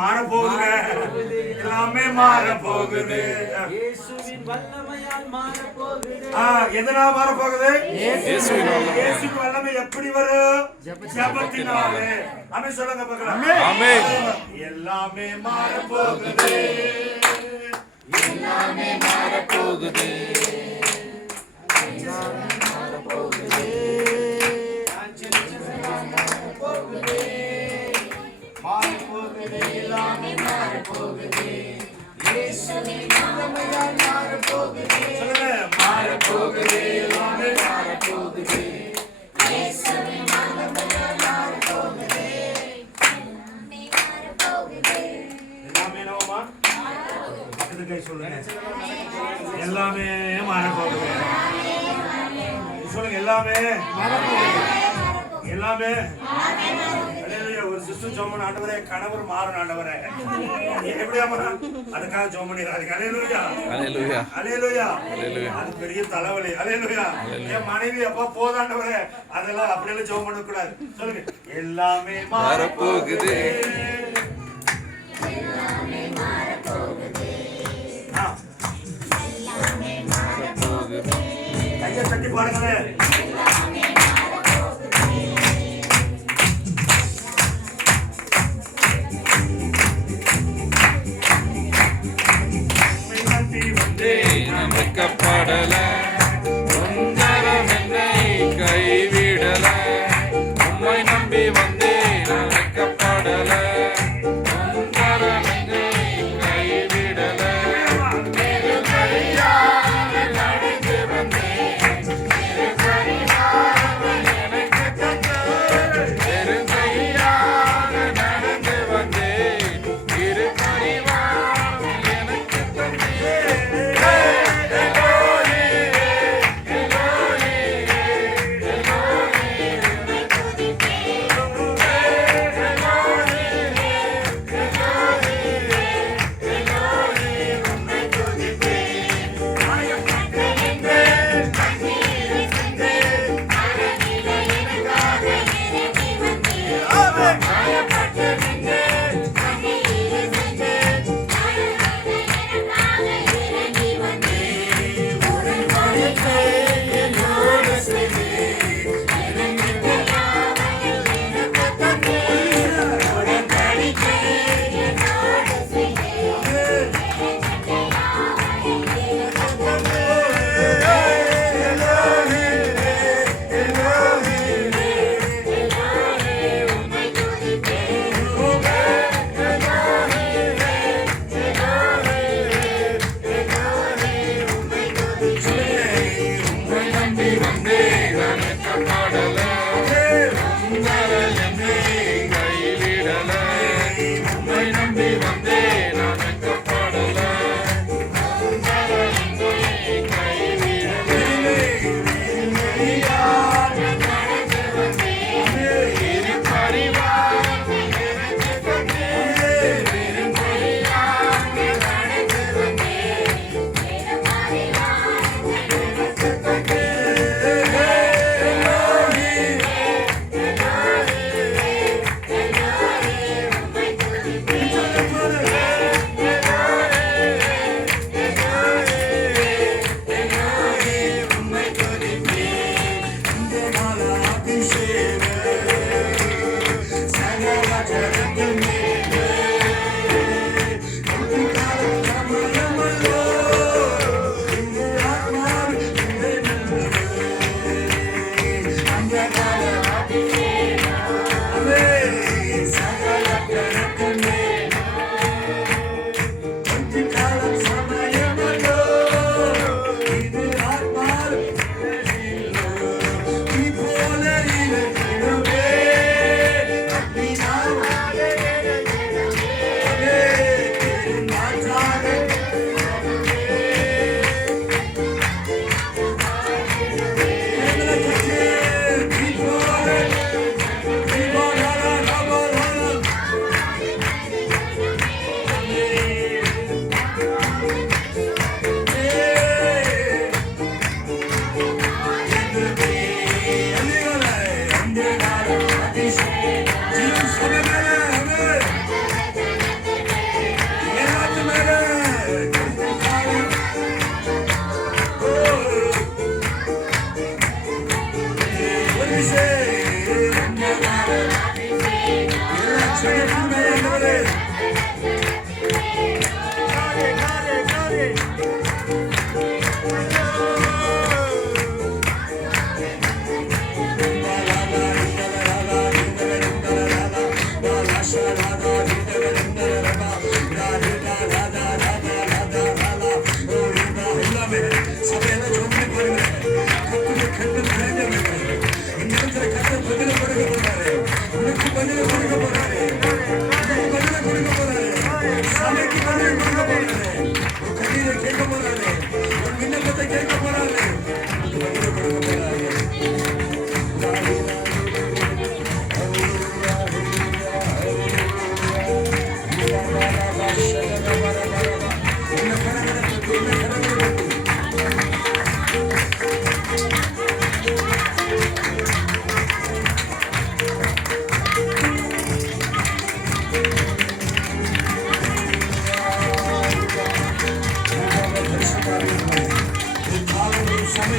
மாற போகுது, எல்லாமே மாற போகுது. இயேசுவின் வல்லமையால் மாற போகுது. எதனால மாற போகுது? இயேசுவின் வல்லமை எப்படி வரும்? ஜெபத்தினாலே. ஆமென் சொல்லுங்க பார்க்கலாம். ஆமென். எல்லாமே மாற போகுது, எல்லாமே மாறப்போகுது. நான் ஜெபிச்சதெல்லாம் மாறப்போகுது. மாறப்போகுது, எல்லாமே மாறப்போகுது. இயேசுவின் வல்லமையால் மாறப்போகுது. சொல்லுங்க, மாறப்போகுது, எல்லாமே மாறப்போகுது. இயேசுவின் வல்லமையால் மாறப்போகுது. எல்லாமே என்னவாமா? பக்கத்து கை சொல்லுங்க, எல்லாமே மாறப்போகுது. சொல்லுங்க, எல்லாமே எல்லாமே. அல்லேலூயா. ஒரு சிஸ்டர் ஜோமன் ஆண்டவரே, கணவர் மாறணும் ஆண்டவரே. எப்படியாமா அதுக்காக ஜோம் பண்ணிடுறாங்க. அல்லேலூயா, அல்லேலூயா. அல்லேலூயா. அல்லேலூயா. அது பெரிய தலைவலி. அல்லேலூயா. என் மனைவி அப்பா போதாண்டவரே, அதெல்லாம் அப்படியெல்லாம் ஜோம் பண்ண கூடாது. சொல்லுங்க, எல்லாமே மாறப்போகுது. ஆ, கையை தட்டி பாருங்களேன். உம்மை நம்பி வந்தேன், அமைக்கப்படல, உங்கரம் என்னை கைவிடல. உம்மை நம்பி வந்தேன், அமைக்கப்படல, உங்கரம் என்னை கைவிடல. இரு கையால் நடந்து வந்தேன், இரு கையால்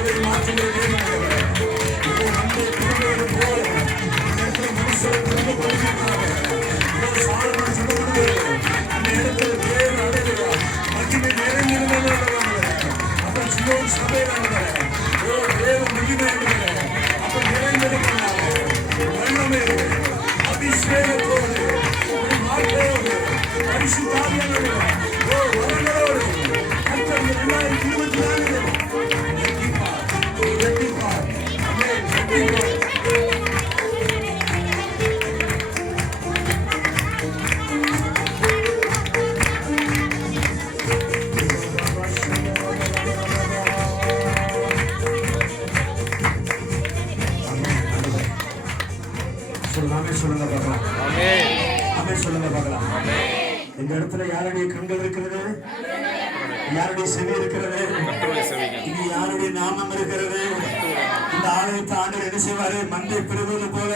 வாழ்வை மாற்றுகிற தேவனாக இதோ நம்மை திரும்புவது போல இந்த இடத்துல மனுஷரை திரும்பப்படுகிறார். இதோ சாலமோன் சொல்லுகிறது, அந்த இடத்துல தேவன் அடைகிறார் மகிமை நிறைந்திருந்தது. அப்ப ஜீவன் சபையிலானது தேவன் மகிமை அப்ப நிறைந்திருக்கிறார். வல்லமை அபிஷேகத்தோடு மாற்றோடு பரிசுத்தாவியானது வரங்களோடு கர்த்தர் 2024 வெற்றிப்பார். ஆமென். வெற்றிப்பார். சொல்லுங்க பார்க்கலாம். ஆமென் சொல்லுங்க பார்க்கலாம். இந்த இடத்துல யாருடைய கண்கள் இருக்கிறது? யாருடைய செவி இருக்கிறது? இங்க யாருடைய நாமம் இருக்கிறது? இந்த ஆலயத்தை ஆண்டவர் என்ன செய்வாரு? மந்தை பெறுவது போல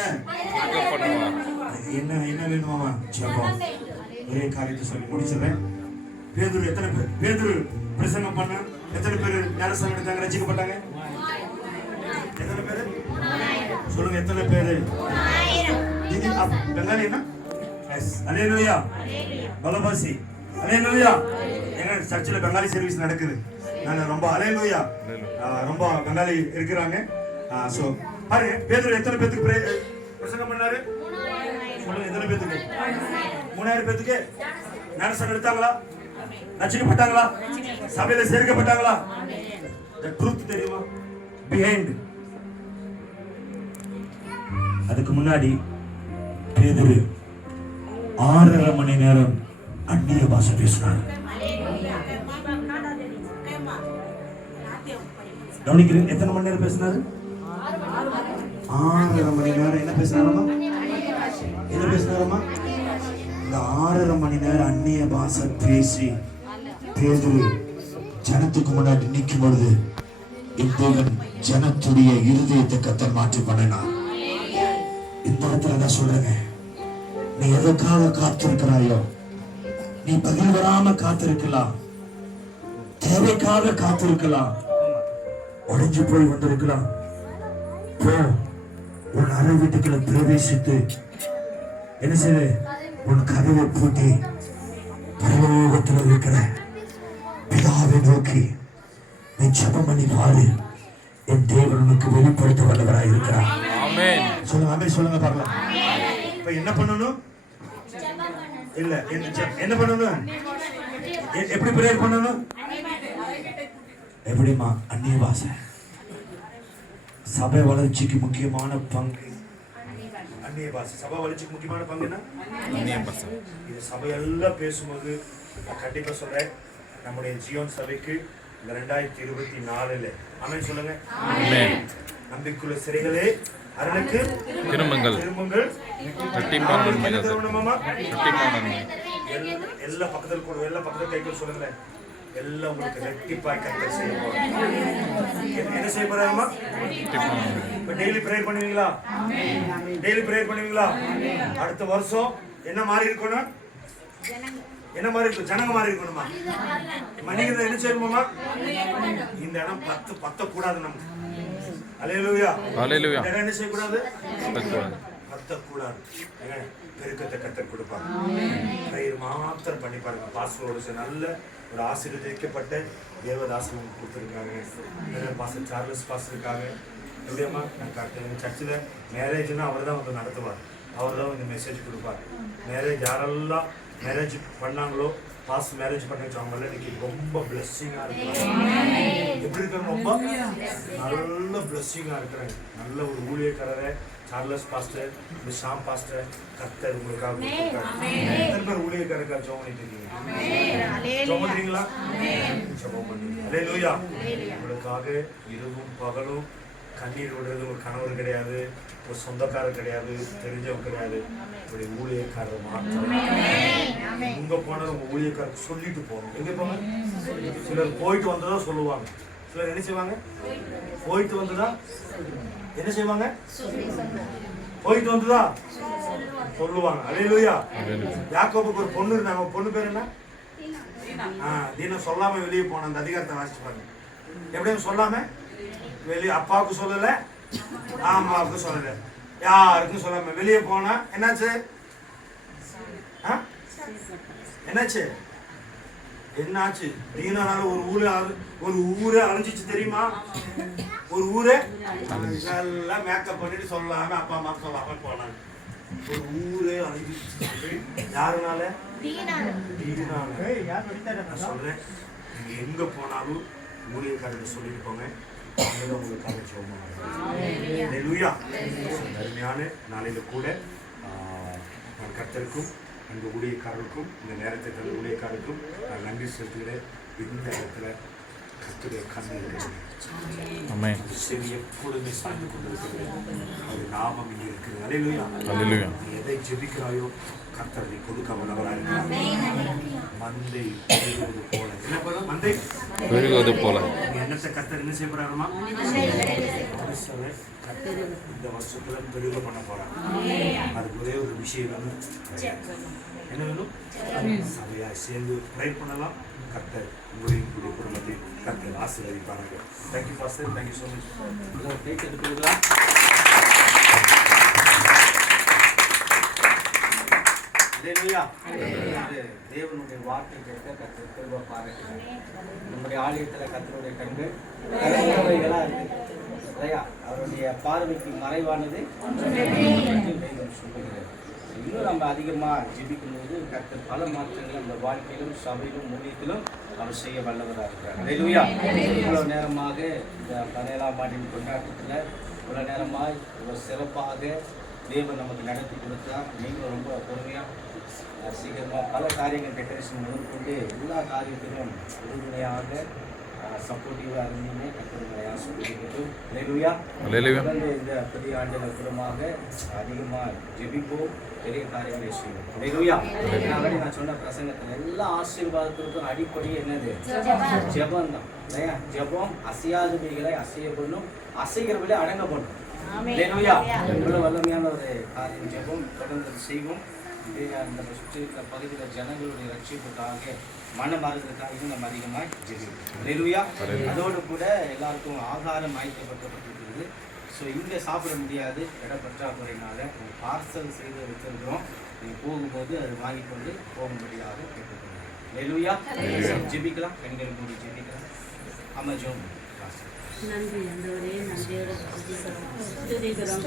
என்ன வேணுமாமா? ஜெபம். ஒரே காரியத்தை சொல்லி முடிச்சிடுறேன். பேதுரு எத்தனை பேர் பேதுரு பிரசங்கம் பண்ண எத்தனை பேர் ஞானஸ்நானம் எடுத்தாங்க, ரட்சிக்கப்பட்டாங்க? எத்தனை பேரு சொல்லுங்க? எத்தனை பேரு? பெங்காலி என்ன? அல்லேலூயா. பலபாசி அல்லேலூயா. எங்க சர்ச்சில் பெங்காலி சர்வீஸ் நடக்குது. நான் ரொம்ப அல்லேலூயா, ரொம்ப பெங்காலி இருக்கிறாங்க. சோ பாருங்க, பேதுரு எத்தனை பேத்துக்கு பிரசங்கம் பண்ணாரு? சொல்லுங்க, எத்தனை பேத்துக்கு? 3000 பேத்துக்கு ஞானஸ்நானம் எடுத்தாங்களா? ரட்சிக்கப்பட்டாங்களா? சபையில சேர்க்கப்பட்டாங்களா? the truth தெரியுமா? behind அதுக்கு முன்னாடி பேதுரு 6.5 மணி நேரம் அந்நிய பாஷை பேசினார். கவனிக்கிறேன். எத்தனை மணி நேரம் பேசினாரு? 6.5 மணி நேரம். என்ன பேசினாரமா? என்ன பேசினாரமா? இந்த 6.5 மணி நேரம் அந்நிய பாஷை பேசி பேதுரு ஜனத்துக்கு முன்னாடி நிற்கும் பொழுது தேவன் ஜனத்துடைய இருதயத்தை கர்த்தர் மாற்றி பண்ணினார். இந்த இடத்துல தான் சொல்றேங்க, நீ எதற்காக காத்திருக்கிறாயோ, நீ பதில் வராம காத்திருக்கலாம், தேவைக்காக காத்திருக்கலாம், உடைஞ்சு போய் வந்திருக்கலாம். போ, உன் அறை வீட்டுக்குள்ள பிரவேசித்து என்ன செய்ய, உன் கதவை பூட்டி பரலோகத்தில் இருக்கிற பிதாவை நோக்கி நீ ஜெபம் பண்ணி பாரு. என் தேவன் உனக்கு வெளிப்படுத்த வல்லவராய் இருக்கிறார். சொல்லுங்க, ஆமென் சொல்லுங்க பார்க்கலாம். இப்ப என்ன பண்ணணும்? இல்ல என்ன பண்ணணும்? எப்படி பிரேயர் பண்ணணும்? எப்படிமா? அந்நிய பாஷை. சபை வளர்ச்சிக்கு முக்கியமான பங்கு அந்நிய பாஷை. சபை வளர்ச்சிக்கு முக்கியமான பங்கு என்ன? அந்நிய பாஷை. இது சபையெல்லாம் பேசும்போது நான் கண்டிப்பா சொல்றேன், நம்முடைய ஜீவன் சபைக்கு இந்த 2024 ஆமென் சொல்லுங்க. நம்பிக்கையுள்ள சிறைகளே அருளுக்கு திரும்புங்கள். எல்லா பக்கத்தில் கூட எல்லா பக்கத்தில் கைகள் சொல்லுங்களேன். எல்லாம் உங்களுக்கு ரெட்டிப்பாய் கர்த்தர் செய்ய போறார். என்ன செய்ய போறாருமா? இப்ப டெய்லி பிரேயர் பண்ணுவீங்களா? டெய்லி பிரேயர் பண்ணுவீங்களா? அடுத்த வருஷம் என்ன மாதிரி இருக்கணும்? என்ன மாதிரி இருக்கும்? ஜனங்க மாதிரி இருக்கணுமா? மனிதன் என்ன செய்யணுமா? இந்த இடம் 10 கூடாது நமக்கு. அல்லேலூயா. அல்லேலூயா. என்ன செய்ய கூடாது? 10 கூடாது. பெருக்கத்தை கர்த்தர் கொடுப்பார். பிரேயர் மாத்திரம் பண்ணி பாருங்க. பாஸ்டரோட நல்ல ஒரு ஆசீர்வதிக்கப்பட்ட தேவதாசனம் கொடுத்துருக்காங்க. பாஸ்டர் சார்லஸ் பாஸ்டர் இருக்காங்க. எப்படியம்மா? நான் சர்ச்சில் மேரேஜ்னா அவர் தான் வந்து நடத்துவார். அவர் தான் வந்து மெசேஜ் கொடுப்பார். மேரேஜ் யாரெல்லாம் மேரேஜ் பண்ணாங்களோ, பாஸ்ட் மேரேஜ் பண்ண வச்சவங்கள இன்னைக்கு ரொம்ப பிளஸ்ஸிங்காக இருக்கிறாங்க. எப்படி இருக்காங்க? ரொம்ப நல்ல பிளஸ்ஸிங்காக இருக்கிறாங்க. நல்ல ஒரு ஊழியக்காரரை சார்லஸ் பாஸ்டர், ஷாம் பாஸ்டர் கர்த்தர் உங்களுக்காக கொடுத்துருக்காங்க. எத்தனை பேர் ஊழியக்காரருக்காக ஜெபம் பண்ணிட்டு இருக்கீங்க? ஜெபம் பண்றீங்களா? ஜெபம் பண்ணுங்க. அல்லேலூயா. உங்களுக்காக இரவும் பகலும் கண்ணீர் விடுறது ஒரு கணவர் கிடையாது, ஒரு சொந்தக்காரர் கிடையாது, தெரிஞ்சவங்க கிடையாது. இப்படி ஊழியக்காரர் மாத்திரம். உங்க போன உங்க ஊழியக்காரர் சொல்லிட்டு போகணும். எங்க போங்க? சிலர் போயிட்டு வந்ததா சொல்லுவாங்க. சிலர் என்ன செய்வாங்க? போயிட்டு வந்ததா என்ன செய்வாங்க? போயிட்டு வந்ததா சொல்லுவாங்க. அல்லேலூயா. யாக்கோபுக்கு ஒரு பொண்ணு இருந்தாங்க. பொண்ணு பேர் என்ன? தீனா. சொல்லாம வெளியே போன அந்த அதிகாரத்தை வாசிச்சு பாருங்க. எப்படியும் சொல்லாம வெளியே அப்பாவுக்கு சொல்லலை, அம்மாவுக்கு சொல்லலை, யாருக்கும் சொல்லாம வெளியே போனா என்னாச்சு? என்னாச்சு? என்னாச்சு? தீனால ஒரு ஊரே அழிஞ்சிச்சு தெரியுமா? ஒரு ஊரே நல்லா மேக்கப் பண்ணிட்டு சொல்லாம அப்பா அம்மாவுக்கு சொல்லாம போனாங்க. ஒரு ஊரே அழிஞ்சிச்சு. யாருனால? தீனால. நான் சொல்றேன், நீங்க எங்க போனாலும் ஊழியக்காரர்கள் சொல்லிட்டு போங்க, உங்களுக்காக சொல்லுவாங்க. அருமையான நாளையில கூட நான் கர்த்தருக்கும் அந்த ஊழியக்காரருக்கும் இந்த நேரத்தை தந்த ஊழியக்காரருக்கும் நான் நன்றி செலுத்துகிறேன். இந்த இடத்துல கர்த்தருடைய கண்ணு சரி எப்பொழுதுமே சாய்ந்து கொண்டிருக்கிறது. அது நாமம் இங்கே இருக்குது. அல்லேலூயா. நீ எதை ஜெபிக்கிறாயோ கர்த்தர் நீ கொடுக்க வல்லவராக இருக்கிறார். மந்தை பெருகுவது போல, என்ன போல? மந்தை பெருகுவது போல என்னத்தை கர்த்தர் என்ன செய்ய போறாருமா? கர்த்தர் இந்த வருஷத்துல பெருக பண்ண போறாங்க. அதுக்கு ஒரே ஒரு விஷயம் வேணும். என்ன வேணும்? சபையா சேர்ந்து ப்ரே பண்ணலாம். கர்த்தர் உங்களையும் கூடிய குடும்பத்தை கர்த்தர் ஆசீர்வதிப்பார்கள். Thank you pastor, thank you so much. Cake எடுத்துக்கிறீங்களா? தேவனுடைய வார்த்தை கேட்க கர்த்தர் கிருபை பாராட்டுகிறார். நம்முடைய ஆலயத்தில் கர்த்தருடைய கண்கள் இருக்கு இல்லையா? அவருடைய பார்வைக்கு மறைவானது சொல்லுகிறது. இன்னும் நம்ம அதிகமாக ஜெபிக்கும்போது கர்த்தர் பல மாற்றங்கள் நம்ம வாழ்க்கையிலும் சபையிலும் ஊழியத்திலும் அவர் செய்ய வல்லவராக இருக்கிறார். அல்லேலூயா. இவ்வளவு நேரமாக இந்த 17ஆம் ஆண்டின் கொண்டாட்டத்தில் இவ்வளோ நேரமாக இவ்வளோ சிறப்பாக தேவன் நமக்கு நடத்தி கொடுத்தார். நீங்களும் ரொம்ப பொறுமையாக சீக்கிரமாக பல காரியங்கள் டெக்கரேஷன் முதற்கொண்டு எல்லா காரியத்திலும் உறுதுணையாக சப்போர்ட்டிவாக இருந்தீங்க. கர்த்தருடைய சொல்லியிருக்கட்டும். அல்லேலூயா. தொடர்ந்து இந்த புதிய ஆண்டில் குடும்பமாக அதிகமாக ஜெபிப்போம், பெரிய காரியங்களை செய்வோம். அல்லேலூயா. நான் சொன்ன பிரசங்கத்தில் எல்லா ஆசீர்வாதத்திற்கும் அடிப்படை என்னது? ஜெபம் தான் இல்லையா? ஜெபம் அசையாதவைகளை அசைய பண்ணும், அசைகிறவர்களை அடங்க பண்ணும். அல்லேலூயா. இவ்வளவு வல்லமையான ஒரு காரியம் ஜெபம். தொடர்ந்து செய்வோம். அந்த சுற்றி இருக்கிற பகுதியில் ஜனங்களுடைய ரட்சிப்புக்காக மனமாறுதலுக்காக நம்ம அதிகமாக ஜெபிப்போம். அல்லேலூயா. அதோடு கூட எல்லாருக்கும் ஆகாரம் ஆயத்தப்பட்டிருக்கிறது. ஸோ இங்கே சாப்பிட முடியாது, இட பற்றாக்குறையினால பார்சல் செய்து வச்சிருக்கிறோம். நீங்கள் போகும்போது அது வாங்கி கொண்டு போகும்படியாக கேட்டுக்கொள்ளுங்க. அல்லேலூயா. ஜெபிக்கலாம், பெண்கள் கூடி ஜெபிக்கலாம். அமஜோம். நன்றி ஆண்டவரே, நன்றியோட துதிக்கிறோம்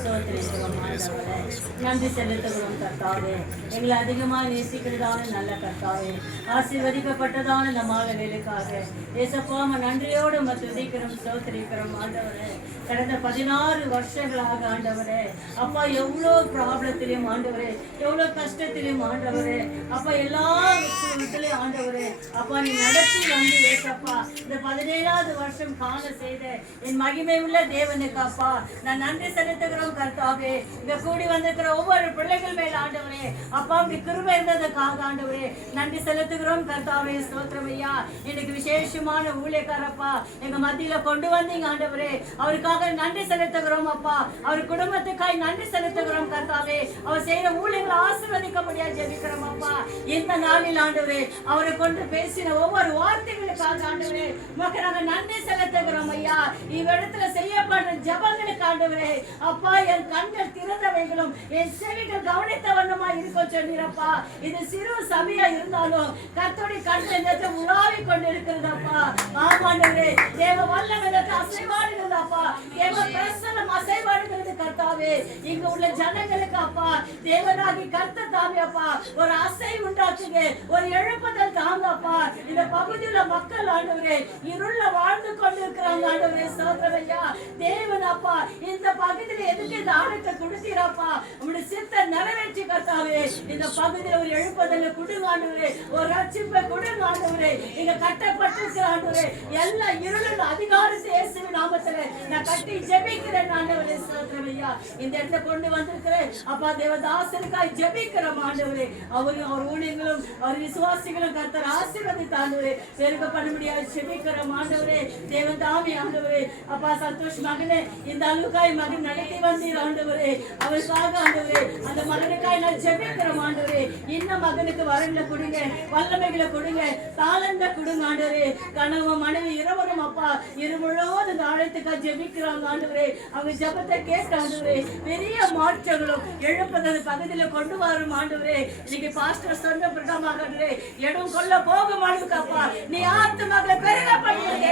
சோதரிக்கிறோம் ஆண்டவரே. நன்றி செலுத்துகிறோம் கர்த்தாவே. எங்களை அதிகமாக நேசிக்கிறதான நல்ல கர்த்தாவே, ஆசீர்வதிக்கப்பட்டதான நம்மால வேலைக்காக ஏசப்பா நன்றியோடு துதிக்கிறோம் சோதரிக்கிறோம் ஆண்டவரே. கடந்த 16 வருஷங்களாக ஆண்டவரே அப்பா எவ்வளோ ப்ராப்ளத்திலையும் ஆண்டவரே, எவ்வளோ கஷ்டத்திலையும் ஆண்டவரே அப்பா எல்லா விஷயத்திலையும் ஆண்டவரே அப்பா நீ நடத்தி வந்து ஏசப்பா இந்த 17ஆவது வருஷம் காண செய்த என் மகிமை உள்ள தேவனுக்கு அப்பா நான் நன்றி செலுத்துகிறோம் கர்த்தாவே. இங்க கூடி வந்திருக்கிற ஒவ்வொரு பிள்ளைகள் மேல் ஆண்டவரே அப்பா உங்க கிருபை இருந்ததுக்காக ஆண்டவரே நன்றி செலுத்துகிறோம் கர்த்தாவே. ஸ்தோத்திரம் ஐயா. இன்னைக்கு விசேஷமான ஊழியக்காரப்பா எங்க மத்தியில கொண்டு வந்தீங்க ஆண்டவரே, அவருக்காக நன்றி செலுத்துகிறோம் அப்பா. அவர் குடும்பத்துக்காய் நன்றி செலுத்துகிறோம் கர்த்தாவே. அவர் செய்யற ஊழியர்களை ஆசீர்வதிக்க முடியாது ஜெபிக்கிறோம் அப்பா. இந்த நாளில் ஆண்டவரே அவரை கொண்டு பேசின ஒவ்வொரு வார்த்தைகளுக்காக ஆண்டவரே உமக்கு நாங்க நன்றி செலுத்துகிறோம் ஐயா. இவ்விடத்துல செய்யப்படுற ஜபங்களுக்கு ஆண்டவரே அப்பா என் கண்கள் திறந்தவைகளும் என் செவிகள் கவனித்த வண்ணமா இருக்கும் சொன்னீரப்பா. இது சிறு சபையா இருந்தாலும் கர்த்தருடைய கண்கள் உலாவி கொண்டு இருக்கிறது அப்பா. ஆமாண்டவரே தேவ வல்லமை அசைவாடுகிறது அப்பா. தேவ பிரசன்னம் அசைவாடுகிறது கர்த்தாவே. இங்க உள்ள ஜனங்களுக்கு அப்பா தேவனாகி கர்த்தர் தாமே அப்பா ஒரு அசை உண்டாக்குங்க, ஒரு எழுப்புதல் தாங்க அப்பா. இந்த பகுதியில மக்கள் ஆண்டவரே இருள வாழ்ந்து கொண்டிருக்கிறாங்க ஆண்டவரே. ஸ்தோத்திரம் ஐயா. தேவன் அப்பா இந்த பகுதியில எதுக்கு இந்த ஆலயத்தை கொடுத்தீராப்பா, உங்களுடைய சித்த நிறைவேற்றி கர்த்தாவே. இந்த பகுதியில ஒரு எழுப்புதலை கொடுங்க ஆண்டவரே, ஒரு ரட்சிப்பை கொடுங்க ஆண்டவரே. இங்க கட்டப்பட்டிருக்கிற ஆண்டவரே எல்லா இருளின் அதிகாரத்தை இயேசுவின் நாமத்திலே நான் கட்டி ஜெபிக்கிறேன் ஆண்டவரே. ஸ்தோத்திரம் ஐயா. இந்த இடத்துல கொண்டு வந்திருக்கிறேன் அப்பா தேவதாசனுக்காய் ஜெபிக்கிறோம் ஆண்டவரே. அவர் ஊழியர்களும் அவர் விசுவாசிகளும் கர்த்தர் ஆசீர்வதித்து ஆண்டவரே பெருக பண்ண முடியாது ஜெபிக்கிறோம் ஆண்டவரே. தேவன் தாமே ஆண்டவரே அப்பா சந்தோஷ் மகனே இந்த அளவுக்காய் மகன் நடத்தி வந்தீர் ஆண்டவரே. அவருக்காக ஆண்டவரே அந்த மகனுக்காய் நான் ஜெபிக்கிறோம் ஆண்டவரே. இன்னும் மகனுக்கு வரங்களை கொடுங்க, வல்லமைகளை கொடுங்க, தாளந்த கொடுங்க ஆண்டவரே. கணவ மனைவி இருவரும் அப்பா இருமுழுவதும் இந்த ஆழத்துக்காக ஜெபிக்கிறாங்க ஆண்டவரே. அவங்க ஜெபத்தை கேட்டு ஆண்டவரே பெரிய மாற்றங்களும் எழுப்பது பகுதியில கொண்டு வரும் ஆண்டவரே. இன்னைக்கு பாஸ்டர் சொன்ன பிரதமாக ஆண்டவரே இடம் கொள்ள போகும் அளவுக்கு அப்பா நீ ஆத்துமகளை பெருக பண்ணுங்க.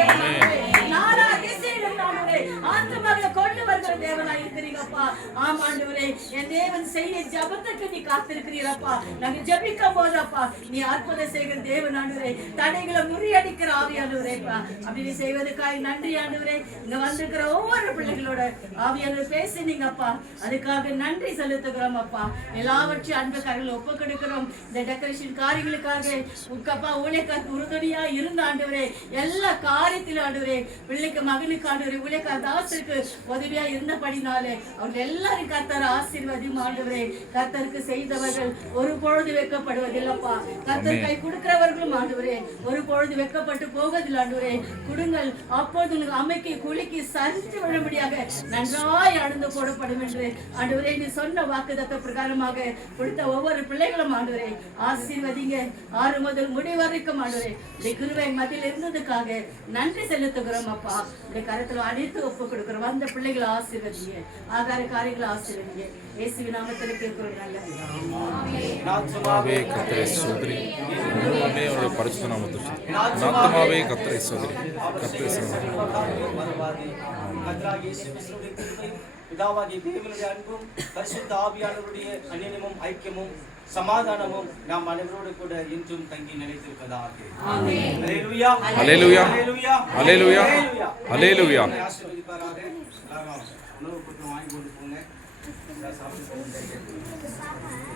நானா திசையிலும் ஆண்டவரே ஆத்துமகளை கொண்டு வருகிற தேவனா இருக்கிறீங்கப்பா. ஆமா ஆண்டவரே என் தேவன் செய்ய ஜெபத்துக்கு நீ காத்திருக்கிறீரப்பா. நாங்க ஜெபிக்கும் போதப்பா நீ அற்புதம் செய்கிற தேவன் ஆண்டவரே. தடைகளை முறியடிக்கிற ஆவியானவரேப்பா. அப்படி செய்வதற்காக நன்றி ஆண்டவரே. இங்க வந்திருக்கிற ஒவ்வொரு பிள்ளைகளோட ஆவியானவர் பேசினீங்கப்பா, அதுக்காக நன்றி செலுத்துகிறோம் அப்பா. எல்லாவற்றையும் அன்பு கரங்களை ஒப்பு கொடுக்கிறோம். இந்த டெக்கரேஷன் காரியங்களுக்காக உட்கப்பா ஊழியக்காரருக்கு உறுதுணையா இருந்த ஆண்டவரே எல்லா காரியத்திலும் ஆண்டவரே பிள்ளைக்கு மகனுக்கு ஆண்டவரே ஊழியக்கார தாசருக்கு உதவியா இருந்தபடினாலே அவங்க எல்லாரும் கர்த்தர் ஆசீர்வதியும் ஆண்டவரே. கர்த்தருக்கு செய்தவர்கள் ஒரு பொழுது வைக்கப்படுவதில்லப்பா. கர்த்தர் கை கொடுக்கிறவர்களும் ஆண்டவரே ஒரு பொழுது வைக்கப்பட்டு போவதில்லை ஆண்டவரே. கொடுங்கள் அப்போது அமைக்கி குலுக்கி சரித்து விழும்படியாக நன்றாய் அழுந்து போடப்படும் என்று ஆண்டவரே நீ சொன்ன வாக்குத்தத்த பிரகாரமாக கொடுத்த ஒவ்வொரு பிள்ளைகளும் ஆண்டவரே ஆசீர்வதிங்க. 6 முதல் முடிவு வரைக்கும் ஆண்டவரே இந்த கிருபை மத்தியில் இருந்ததுக்காக நன்றி செலுத்துகிறோம் அப்பா. இந்த கருத்துல அனைத்து ஒப்பு கொடுக்கிறோம். அந்த பிள்ளைகளை ஆசீர்வதிங்க, ஆகார காரியங்களை ஆசீர்வதிங்க. இயேசுவின் நாமத்தில் கேட்கிறோம் நல்ல ஆத்மாவே கர்த்தரை ஸ்தோத்திரி. உம்முடைய அவருடைய பரிசுத்த நாமத்தில் ஆத்மாவே கர்த்தரை ஸ்தோத்திரி. கர்த்தரை ஸ்தோத்திரி. பிதாவாகிய தேவனுடைய அன்பும் பரிசுத்த ஆவியானவருடைய அந்நியமும் ஐக்கியமும் சமாதானமும் நாம் அனைவரோடு கூட இன்றும் தங்கி நிலைத்திருப்பதாக. அல்லேலூயா அல்லேலூயா அல்லேலூயா அல்லேலூயா. ஆசீர்வதிப்பாராக. எல்லாரும் உணவு கொடுத்து வாங்கி கொண்டு போங்க. சாப்பிட்டு